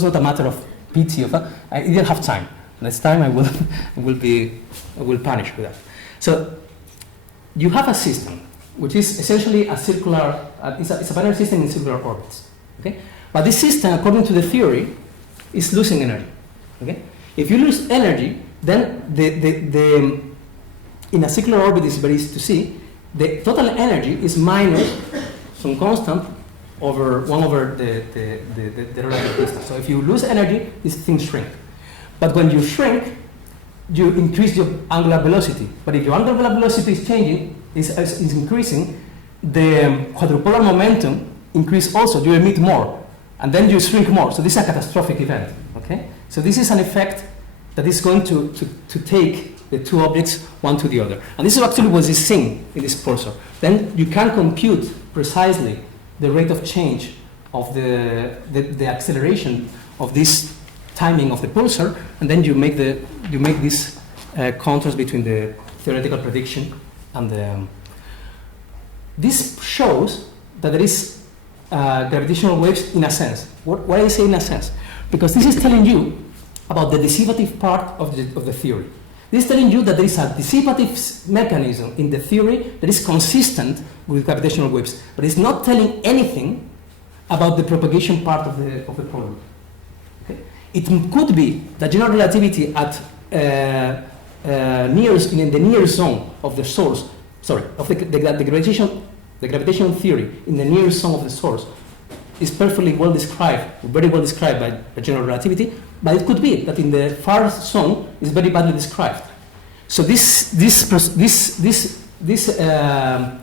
not a matter of pity of that. I didn't have time. Next time I will punish with that. So you have a system which is essentially a circular. It's a binary system in circular orbits. Okay, but this system, according to the theory, is losing energy. Okay, if you lose energy, then in a circular orbit is very easy to see. The total energy is minus some constant over 1 over the relative distance. So if you lose energy, these things shrink. But when you shrink, you increase your angular velocity. But if your angular velocity is changing, is increasing, the quadrupolar momentum increase also. You emit more, and then you shrink more. So this is a catastrophic event. Okay. So this is an effect that is going to take the two objects one to the other. And this is actually what is seen in this pulsar. Then you can compute precisely the rate of change of the acceleration of this timing of the pulsar, and then you make this contrast between the theoretical prediction and the. This shows that there is gravitational waves in a sense. Why I say in a sense? Because this is telling you about the dissipative part of the theory. This is telling you that there is a dissipative mechanism in the theory that is consistent with gravitational waves, but it's not telling anything about the propagation part of the problem. Okay? It could be that general relativity at in the near zone of the source, of the gravitational theory in the near zone of the source is perfectly well described, very well described by general relativity, but it could be that in the far zone is very badly described. So this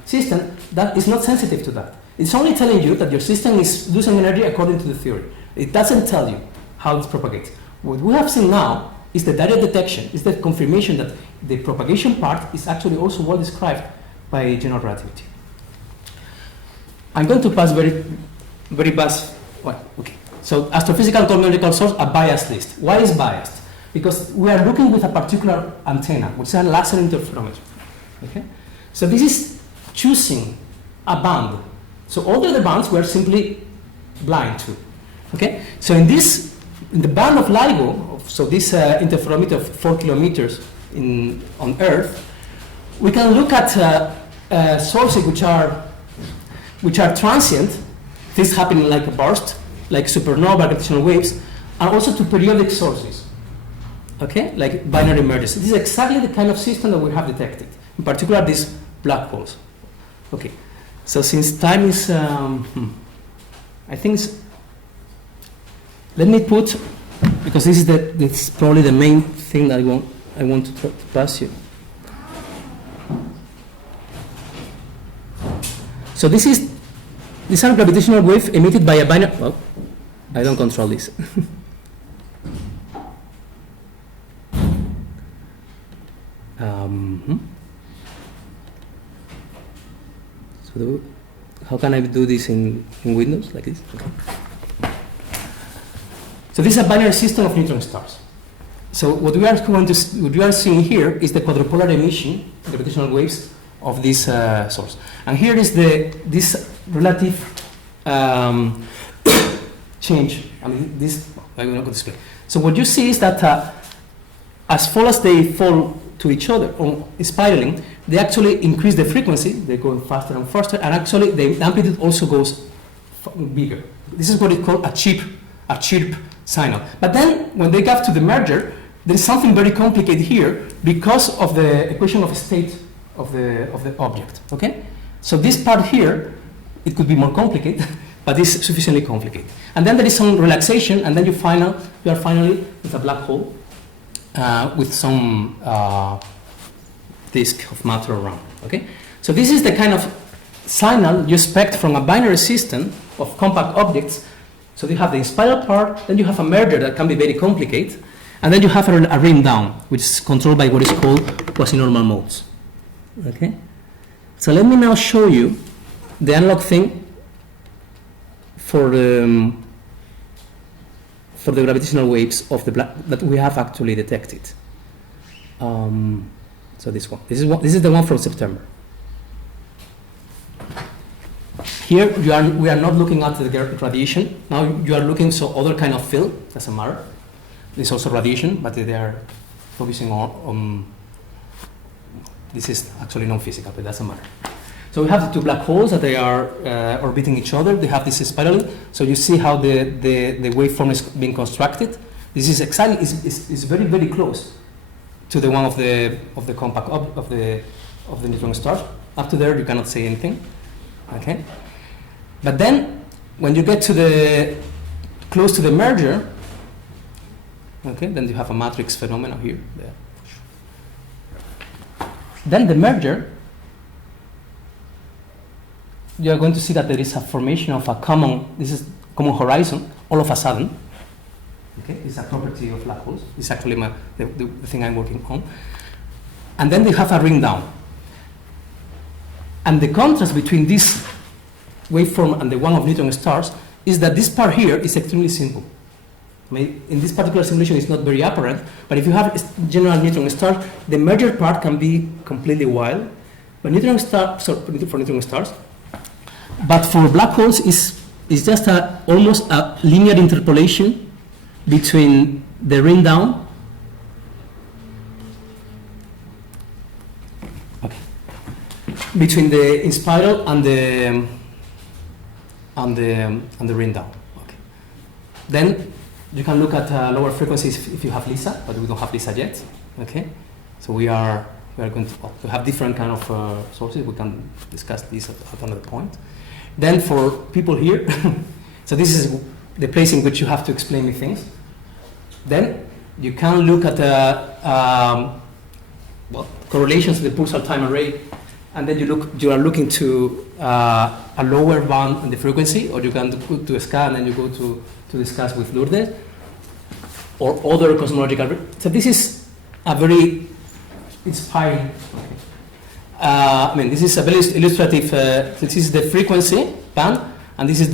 system that is not sensitive to that. It's only telling you that your system is losing energy according to the theory. It doesn't tell you how it propagates. What we have seen now is the direct detection, is the confirmation that the propagation part is actually also well described by general relativity. I'm going to pass very fast. Well, okay. So astrophysical cosmological source, a biased list. Why is biased? Because we are looking with a particular antenna, which is a laser interferometer. Okay? So this is choosing a band. So all the other bands we are simply blind to. Okay? So in the band of LIGO, so this interferometer of 4 kilometers on Earth, we can look at sources which are transient, things happening like a burst, like supernova, gravitational waves, and also to periodic sources, okay, like binary mergers. This is exactly the kind of system that we have detected, in particular these black holes. Okay, so since time is, I think, let me put, because this is probably the main thing that I want to pass you. So these are gravitational waves emitted by a binary. Well, I don't control this. So how can I do this in Windows like this? Okay. So this is a binary system of neutron stars. So what we are seeing here is the quadrupolar emission, gravitational waves of this source, and here is this relative change. I mean, this I will not go to display. So what you see is that as far as they fall to each other on spiraling, they actually increase the frequency. They go faster and faster, and actually the amplitude also goes bigger. This is what is called a chirp signal. But then when they get to the merger, there is something very complicated here because of the equation of state of the object. Okay, so this part here, it could be more complicated, but it's sufficiently complicated. And then there is some relaxation, and then you are finally with a black hole with some disk of matter around. Okay, so this is the kind of signal you expect from a binary system of compact objects. So you have the spiral part, then you have a merger that can be very complicated, and then you have a rim down, which is controlled by what is called quasi-normal modes. Okay, so let me now show you the analog thing for the gravitational waves of the black that we have actually detected. So this is the one from September. Here we are not looking at the radiation. Now you are looking so other kind of field. Doesn't matter. There's also radiation, but they are focusing on. This is actually non-physical, but it doesn't matter. So we have the two black holes that they are orbiting each other. They have this spiral. So you see how the waveform is being constructed. This is exactly is very very close to the one of the compact of the neutron stars. Up to there you cannot say anything. Okay, but then when you get to close to the merger, okay, then you have a matrix phenomenon here. There. Then the merger, you are going to see that there is a formation of a common horizon all of a sudden. Okay, it's a property of black holes. It's actually the thing I'm working on. And then they have a ring down. And the contrast between this waveform and the one of neutron stars is that this part here is extremely simple. I mean, in this particular simulation, it's not very apparent, but if you have general neutron stars, the merger part can be completely wild. But neutron stars, for neutron stars, but for black holes, is just almost a linear interpolation between the ring down. Okay. Between the in spiral and the ring down. Okay. Then you can look at lower frequencies if you have LISA, but we don't have LISA yet. Okay. So we are going to have different kind of sources. We can discuss this at another point. Then for people here, so this is the place in which you have to explain me things. Then you can look at correlations to the pulsar time array, and then you are looking to a lower bound in the frequency, or you can go to a scan and then you go to discuss with Lourdes or other cosmological. So this is a very inspiring. I mean, this is a very illustrative. This is the frequency band, and this is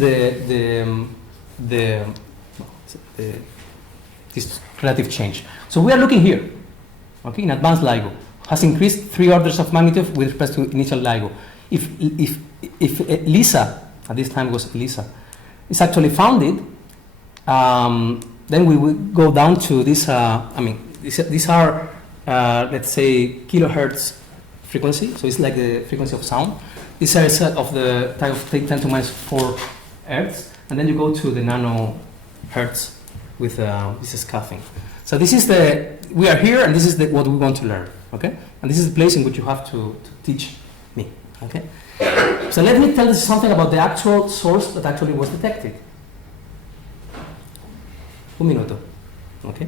this relative change. So we are looking here, okay, in advanced LIGO has increased 3 orders of magnitude with respect to initial LIGO. If LISA, at this time it was LISA, is actually founded, then we will go down to this. I mean, these are let's say kilohertz frequency, so it's like the frequency of sound. These are a set of the type of 10 to minus 4 hertz, and then you go to the nanohertz with this scaffing. So this is we are here, and this is what we want to learn, okay? And this is the place in which you have to teach me, okay? So let me tell you something about the actual source that actually was detected. Un minuto, okay?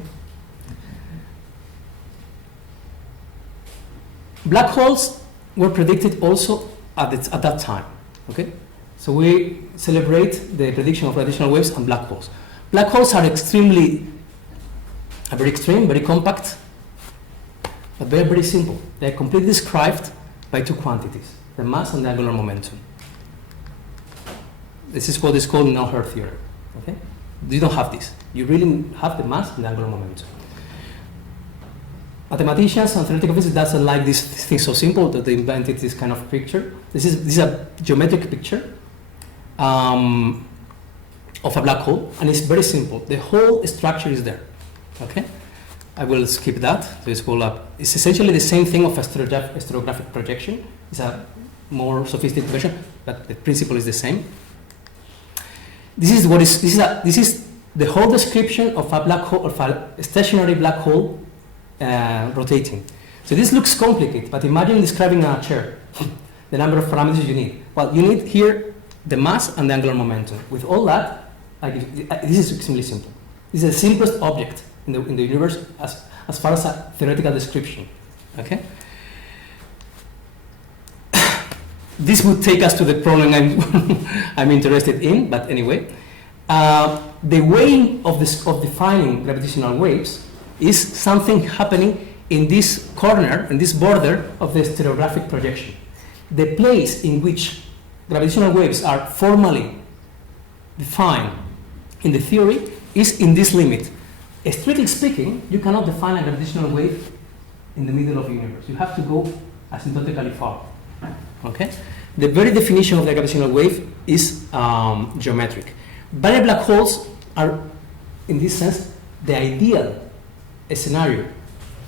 Black holes were predicted also at that time, okay? So we celebrate the prediction of gravitational waves and black holes. Black holes are very extreme, very compact, but very, very simple. They are completely described by 2 quantities, the mass and the angular momentum. This is what is called null-Hertz theorem, okay? You don't have this. You really have the mass and the angular momentum. Mathematicians and theoretical physicists doesn't like this thing so simple that they invented this kind of picture. This is a geometric picture of a black hole, and it's very simple. The whole structure is there. Okay, I will skip that. So it's essentially the same thing of astrographic projection. It's a more sophisticated version, but the principle is the same. This is the whole description of a black hole, of a stationary black hole. Rotating. So this looks complicated, but imagine describing a chair, the number of parameters you need. Well, you need here the mass and the angular momentum. With all that, this is extremely simple. This is the simplest object in the universe as far as a theoretical description. Okay. This would take us to the problem I'm interested in, but anyway, the way of defining gravitational waves is something happening in this corner, in this border of the stereographic projection. The place in which gravitational waves are formally defined in the theory is in this limit. Strictly speaking, you cannot define a gravitational wave in the middle of the universe. You have to go asymptotically far. Okay? The very definition of the gravitational wave is geometric. Binary black holes are, in this sense, the ideal scenario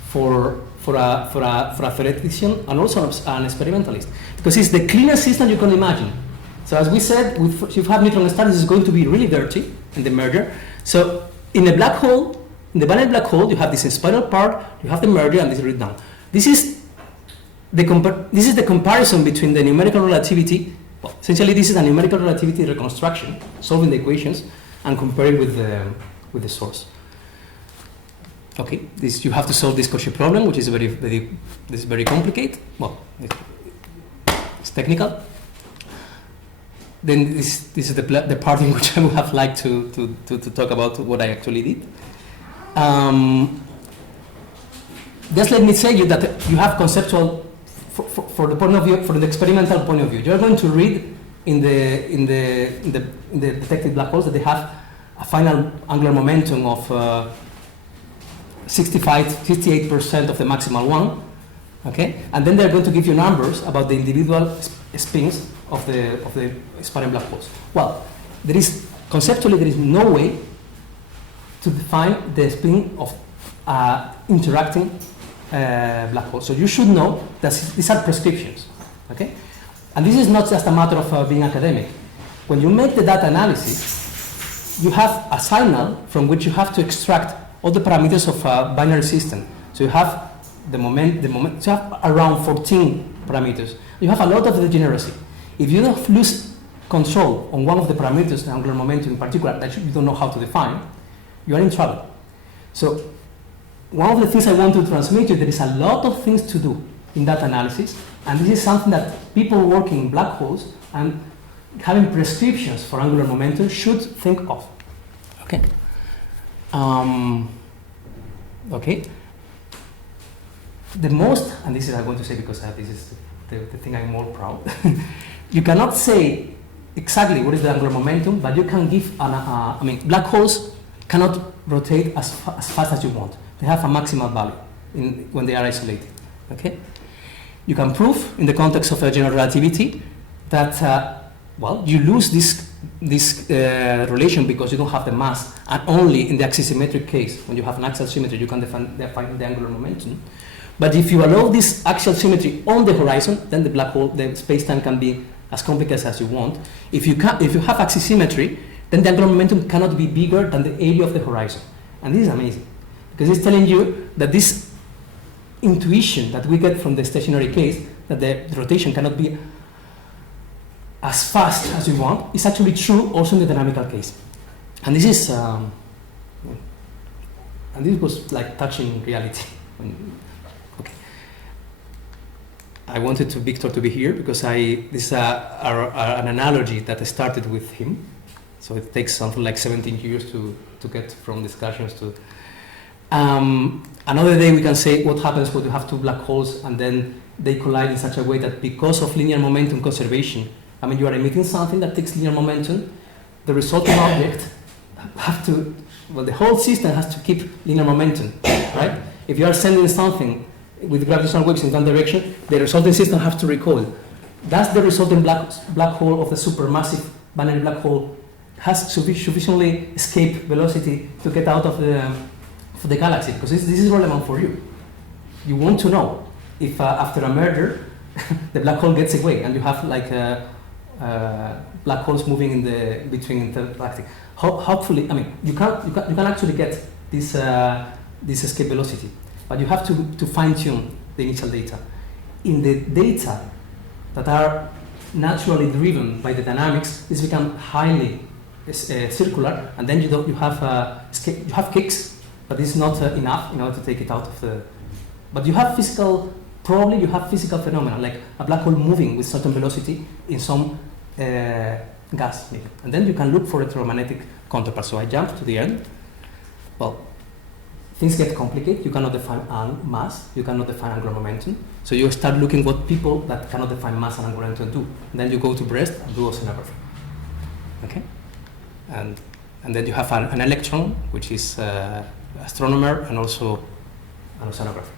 for a theoretician and also an experimentalist, because it's the cleanest system you can imagine. So as we said, if you have neutron stars, this is going to be really dirty in the merger. So in a black hole, in the binary black hole, you have this spiral part, you have the merger, and this is written down. This is the comparison between the numerical relativity. Well, essentially, this is a numerical relativity reconstruction, solving the equations and comparing with the source. Okay, you have to solve this Cauchy problem, which is very complicated. Well, it's technical. Then this is the part in which I would have liked to talk about what I actually did. Just let me say you that you have conceptual, for the point of view, from the experimental point of view. You're going to read in the detected black holes that they have a final angular momentum of 58% of the maximal one, okay? And then they're going to give you numbers about the individual spins of the spanning black holes. Well, conceptually there is no way to define the spin of interacting black holes. So you should know that these are prescriptions, okay? And this is not just a matter of being academic. When you make the data analysis, you have a signal from which you have to extract all the parameters of a binary system. So you have the moment, so you have around 14 parameters. You have a lot of degeneracy. If you don't lose control on one of the parameters, the angular momentum in particular, that you don't know how to define, you are in trouble. So one of the things I want to transmit you, there is a lot of things to do in that analysis, and this is something that people working in black holes and having prescriptions for angular momentum should think of. Okay. Okay. The most, and this is I'm going to say because this is the thing I'm more proud. You cannot say exactly what is the angular momentum, but you can give I mean, black holes cannot rotate as fast as you want. They have a maximal value when they are isolated. Okay. You can prove in the context of general relativity that well, you lose this relation because you don't have the mass, and only in the axisymmetric case, when you have an axial symmetry, you can define the angular momentum. But if you allow this axial symmetry on the horizon, then the black hole, the space-time can be as complicated as you want. If you have axisymmetry, then the angular momentum cannot be bigger than the area of the horizon. And this is amazing, because it's telling you that this intuition that we get from the stationary case, that the rotation cannot be as fast as you want, is actually true also in the dynamical case. And this is, and this was like touching reality. Okay. I wanted Victor to be here because this is an analogy that I started with him. So it takes something like 17 years to get from discussions to. Another day we can say what happens when you have two black holes and then they collide in such a way that because of linear momentum conservation, I mean, you are emitting something that takes linear momentum, the resulting object have to, well, the whole system has to keep linear momentum, right? If you are sending something with gravitational waves in one direction, the resulting system has to recoil. That's the resulting black hole of the supermassive binary black hole has sufficiently escape velocity to get out of the galaxy, because this is relevant for you. You want to know if after a merger the black hole gets away and you have like black holes moving in between intergalactic. Hopefully, I mean, you can actually get this escape velocity, but you have to fine tune the initial data. In the data that are naturally driven by the dynamics, this becomes highly circular, and then you have kicks, but this is not enough in order to take it out of the. But you have physical phenomena like a black hole moving with certain velocity in some gas, and then you can look for electromagnetic counterparts. So I jump to the end. Well, things get complicated. You cannot define mass. You cannot define angular momentum. So you start looking what people that cannot define mass and angular momentum do. And then you go to Brest and do oceanography. Okay, and then you have an electron, which is astronomer and also an oceanographer.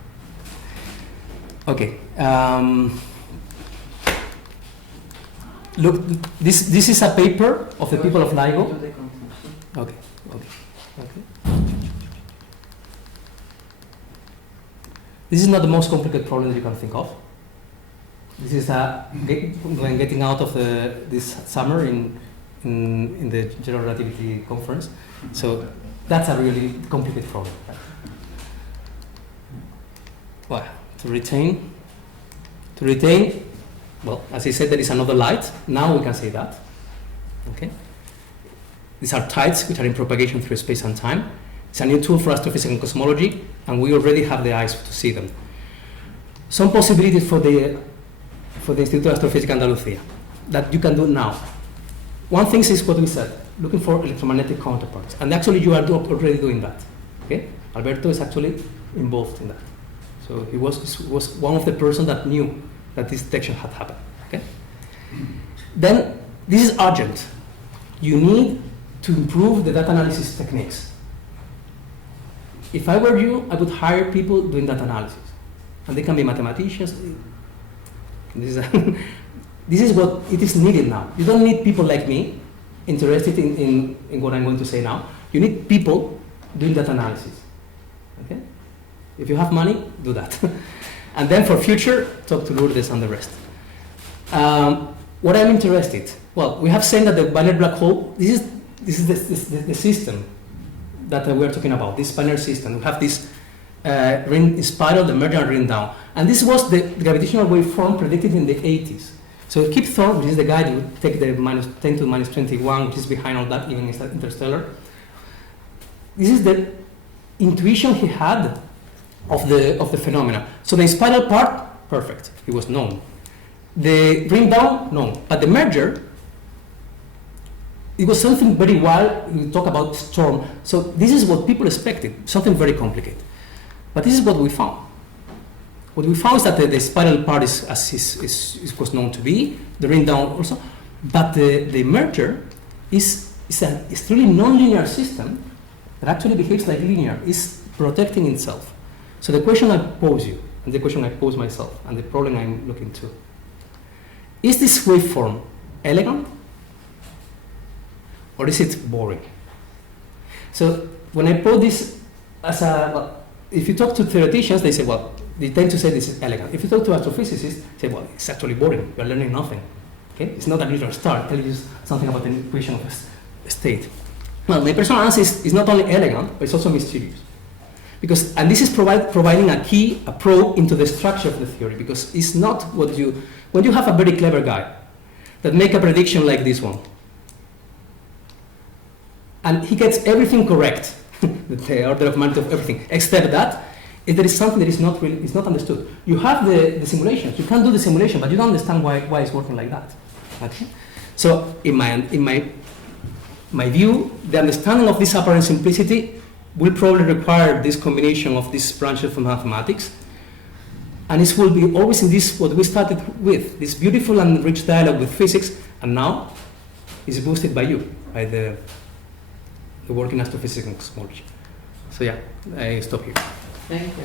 Okay. Look, this is a paper of the people of LIGO. Okay. This is not the most complicated problem that you can think of. This is when getting out of this summer in the General Relativity conference. So that's a really complicated problem. Well, to retain, well, as I said, there is another light. Now we can say that. Okay. These are tides which are in propagation through space and time. It's a new tool for astrophysics and cosmology, and we already have the eyes to see them. Some possibilities for the Instituto de Astrofísica Andalucía that you can do now. One thing is what we said, looking for electromagnetic counterparts, and actually you are already doing that. Okay, Alberto is actually involved in that. So he was one of the persons that knew that this detection had happened. Okay. Then this is urgent. You need to improve the data analysis techniques. If I were you, I would hire people doing data analysis. And they can be mathematicians. This is, this is what it is needed now. You don't need people like me interested in what I'm going to say now. You need people doing data analysis. Okay? If you have money, do that. And then for future, talk to Lourdes and the rest. What I'm interested, well, we have said that the binary black hole, this is the system that we are talking about, this binary system. We have this ring spiral, the merge and ring down. And this was the gravitational wave form predicted in the 80s. So Kip Thorne, which is the guy who would take the minus 10 to the minus 21, which is behind all that, even interstellar. This is the intuition he had of the phenomena. So the spiral part, perfect, it was known. The ring down, known. But the merger, it was something very wild. We talk about storm. So this is what people expected, something very complicated. But this is what we found. What we found is that the spiral part is as it was known to be, the ring down also, but the merger is an extremely non-linear system that actually behaves like linear, is protecting itself. So the question I pose you, and the question I pose myself, and the problem I'm looking to, is this waveform elegant, or is it boring? So when I put this as a, well, if you talk to theoreticians, they say, well, they tend to say this is elegant. If you talk to astrophysicists, they say, well, it's actually boring. You're learning nothing. Okay? It's not a neutral star. It tells you something about the equation of a state. Well, my personal answer is not only elegant, but it's also mysterious. Because, and this is providing a probe into the structure of the theory, because it's not what you, when you have a very clever guy that make a prediction like this one, and he gets everything correct, the order of magnitude of everything, except that, if there is something that is not really, it's not understood. You have the simulations, you can do the simulation, but you don't understand why it's working like that. Okay? So in my view, the understanding of this apparent simplicity will probably require this combination of these branches from mathematics, and this will be always in this, what we started with, this beautiful and rich dialogue with physics, and now is boosted by you, by the work in astrophysics and cosmology. So yeah, I stop here. Thank you.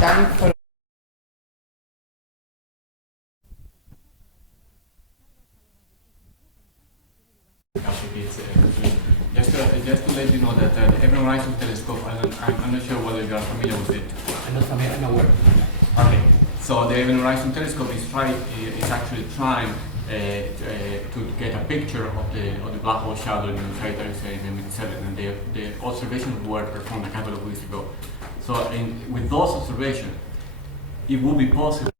Time for just to let you know that the Horizon telescope, I'm not sure whether you are familiar with it. I'm not familiar, I'm aware. Okay, so the Horizon telescope is actually trying to get a picture of the black hole shadow in Sagittarius M87, and the observations were performed a couple of weeks ago. So with those observations, it would be possible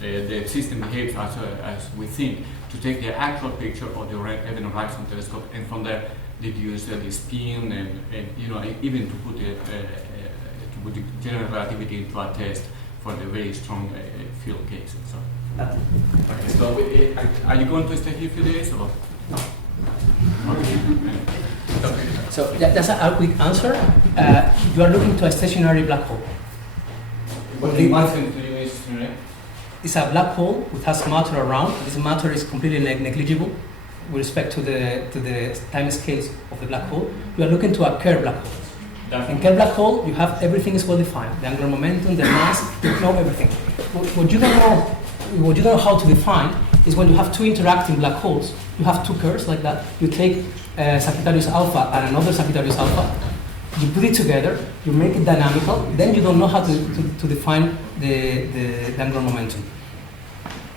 the system behaves as we think, to take the actual picture of the Event Horizon telescope, and from there deduce the spin and you know, even to put the general relativity into a test for the very strong field cases. So. Okay, so are you going to stay here a few days or? No. Okay. So that's a quick answer. You are looking to a stationary black hole. What do you mean to use stationary? It's a black hole which has matter around. This matter is completely negligible with respect to the time scales of the black hole. You are looking to a Kerr black hole. Definitely. In Kerr black hole, you have everything is well defined. The angular momentum, the mass, you know everything. What you don't know how to define is when you have two interacting black holes. You have two curves like that. You take Sagittarius alpha and another Sagittarius alpha. You put it together. You make it dynamical. Then you don't know how to define the angular momentum.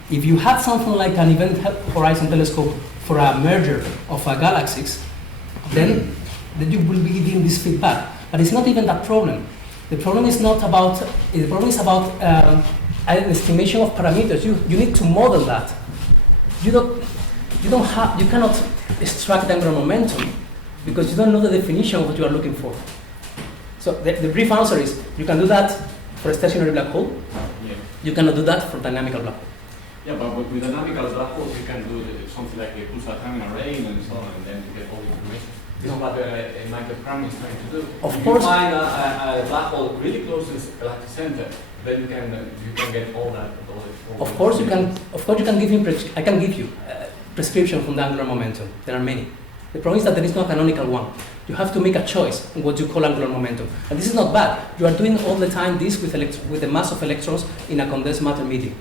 If you had something like an event horizon telescope for a merger of galaxies, then you will be giving this feedback. But it's not even that problem. The problem is not about. The problem is about an estimation of parameters. You need to model that. You cannot extract the angular momentum because you don't know the definition of what you are looking for. So the brief answer is you can do that for a stationary black hole. Yeah. You cannot do that for dynamical black hole. Yeah, but with dynamical black holes you can do something like a pulsar terminal array and so on, and then you get all the information. This is what Michael Cram is trying to do. Of if course. you find a black hole really close to the galactic center, then you can get all that. Of course you can. Of course you can give me. I can give you prescription from the angular momentum. There are many. The problem is that there is no canonical one. You have to make a choice on what you call angular momentum. And this is not bad. You are doing all the time this with the mass of electrons in a condensed matter medium.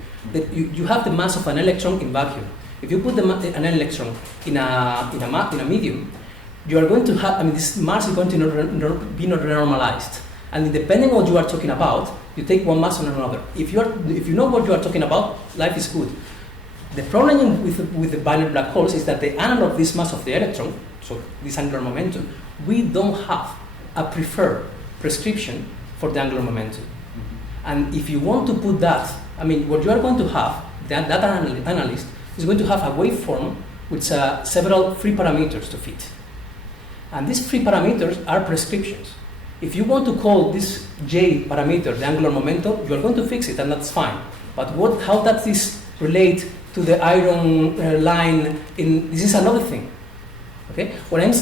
You have the mass of an electron in vacuum. If you put an electron in a medium, you are going to have, this mass is going to be not normalized. And depending on what you are talking about, you take one mass on another. If you know what you are talking about, life is good. The problem with the binary black holes is that the analog of this mass of the electron, so this angular momentum, we don't have a preferred prescription for the angular momentum. And if you want to put that, what you are going to have, that analyst is going to have a waveform with several free parameters to fit. And these free parameters are prescriptions. If you want to call this J parameter the angular momentum, you are going to fix it, and that's fine. But how does this relate to the iron line? This is another thing. Okay? All I'm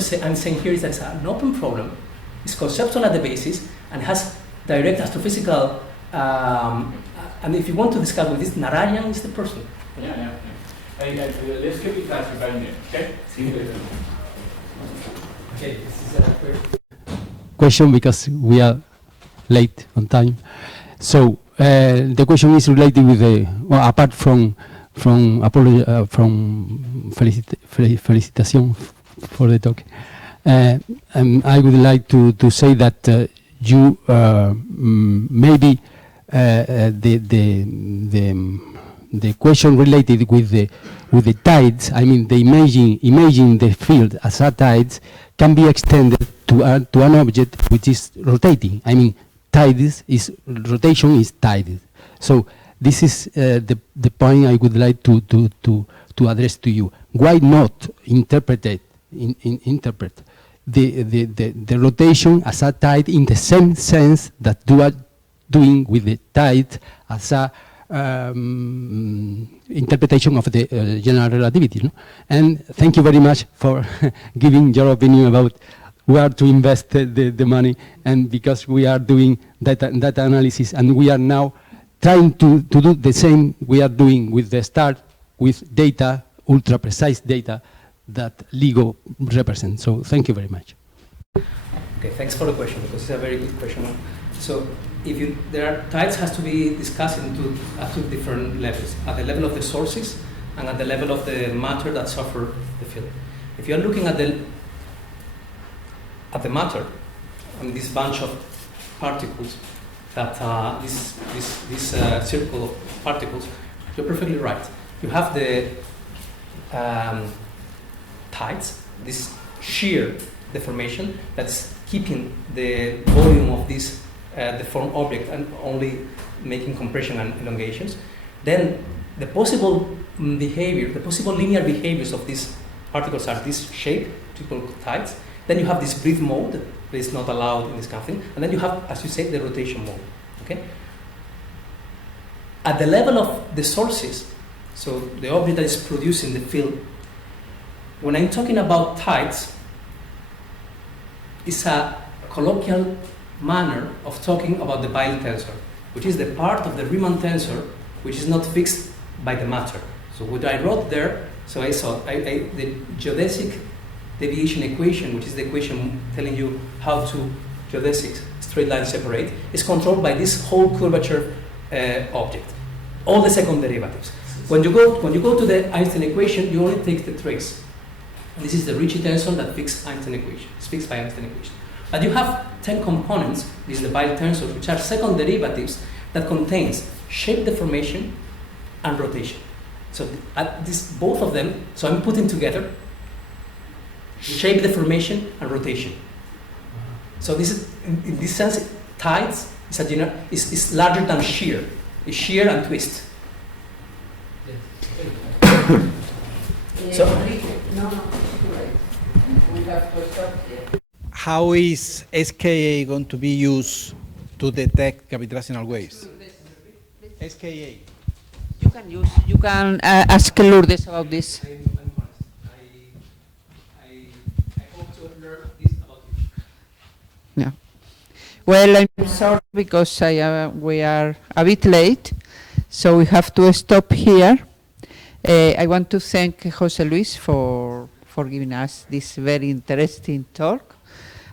saying here is that it's an open problem. It's conceptual at the basis and has direct astrophysical. And if you want to discuss with this, Narayan is the person. Yeah. Let's keep it as a binary. Okay. See you later. Okay, this is a quick question because we are late on time. So the question is related with apart from felicitation for the talk. I would like to say that you maybe the question related with the tides, the imaging the field as a tides can be extended to an object which is rotating. Rotation is tides. So this is the point I would like to address to you. Why not interpret the rotation as a tide in the same sense that you are doing with the tide as a interpretation of the general relativity, no? And thank you very much for giving your opinion about where to invest the money, and because we are doing data analysis, and we are now trying to do the same we are doing with the start, with data, ultra precise data that LIGO represents. So thank you very much. Okay, thanks for the question, because it's a very good question. So tides has to be discussed at two different levels, at the level of the sources and at the level of the matter that suffer the field. If you are looking at the matter, and this bunch of particles, that this circle of particles, you're perfectly right. You have the tides, this shear deformation that's keeping the volume of this deformed object and only making compression and elongations. Then the possible behavior, the possible linear behaviors of these particles are this shape, triple tides. Then you have this breathe mode that is not allowed in this kind of thing. And then you have, as you said, the rotation mode. Okay? At the level of the sources, so the object that is producing the field, when I'm talking about tides, it's a colloquial manner of talking about the Weyl tensor, which is the part of the Riemann tensor which is not fixed by the matter. So what I wrote there, so I saw the geodesic deviation equation, which is the equation telling you how two geodesic straight lines separate, is controlled by this whole curvature object, all the second derivatives. When you go to the Einstein equation, you only take the trace. And this is the Ricci tensor that fixes Einstein equation, speaks by Einstein equation. But you have 10 components, this is the Weyl tensor, which are second derivatives that contains shape deformation and rotation. So both of them, so I'm putting together shape deformation and rotation. So this is, in this sense, tides is larger than shear. It's shear and twist. So, we have to stop here. How is SKA going to be used to detect gravitational waves? SKA. You can ask Lourdes about this. I'm honest. I learn this about you. Yeah. Well, I'm sorry because we are a bit late, so we have to stop here. I want to thank Jose Luis for giving us this very interesting talk.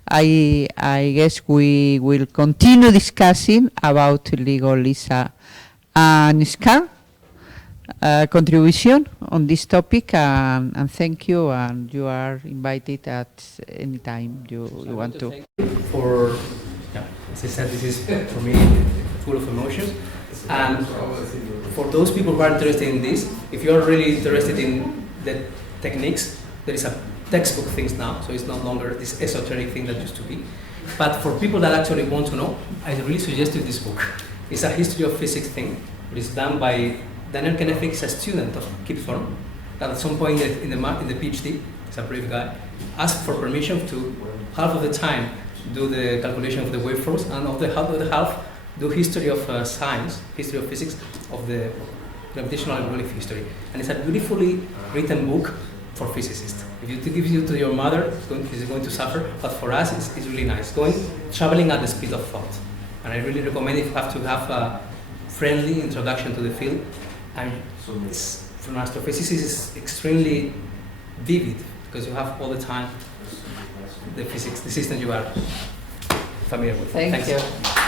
I guess we will continue discussing about LIGO, LISA, and SCAR contribution on this topic, and thank you, and you are invited at any time you want to. Thank you for, yeah, as I said, this is for me full of emotions. And for those people who are interested in this, if you're really interested in the techniques, there is a textbook things now, so it's no longer this esoteric thing that used to be. But for people that actually want to know, I really suggest you this book. It's a history of physics thing. It is done by Daniel Kenneth, a student of Kip Thorne, that at some point in the PhD, he's a brave guy, asked for permission to half of the time do the calculation of the waveforms, and of the other half do history of science, history of physics, of the gravitational wave history. And it's a beautifully written book for physicists. If you give it to your mother, she's going to suffer, but for us, it's really nice. Traveling at the speed of thought. And I really recommend if you have to have a friendly introduction to the field. And from astrophysics is extremely vivid because you have all the time the physics, the system you are familiar with. Thank Thanks. you.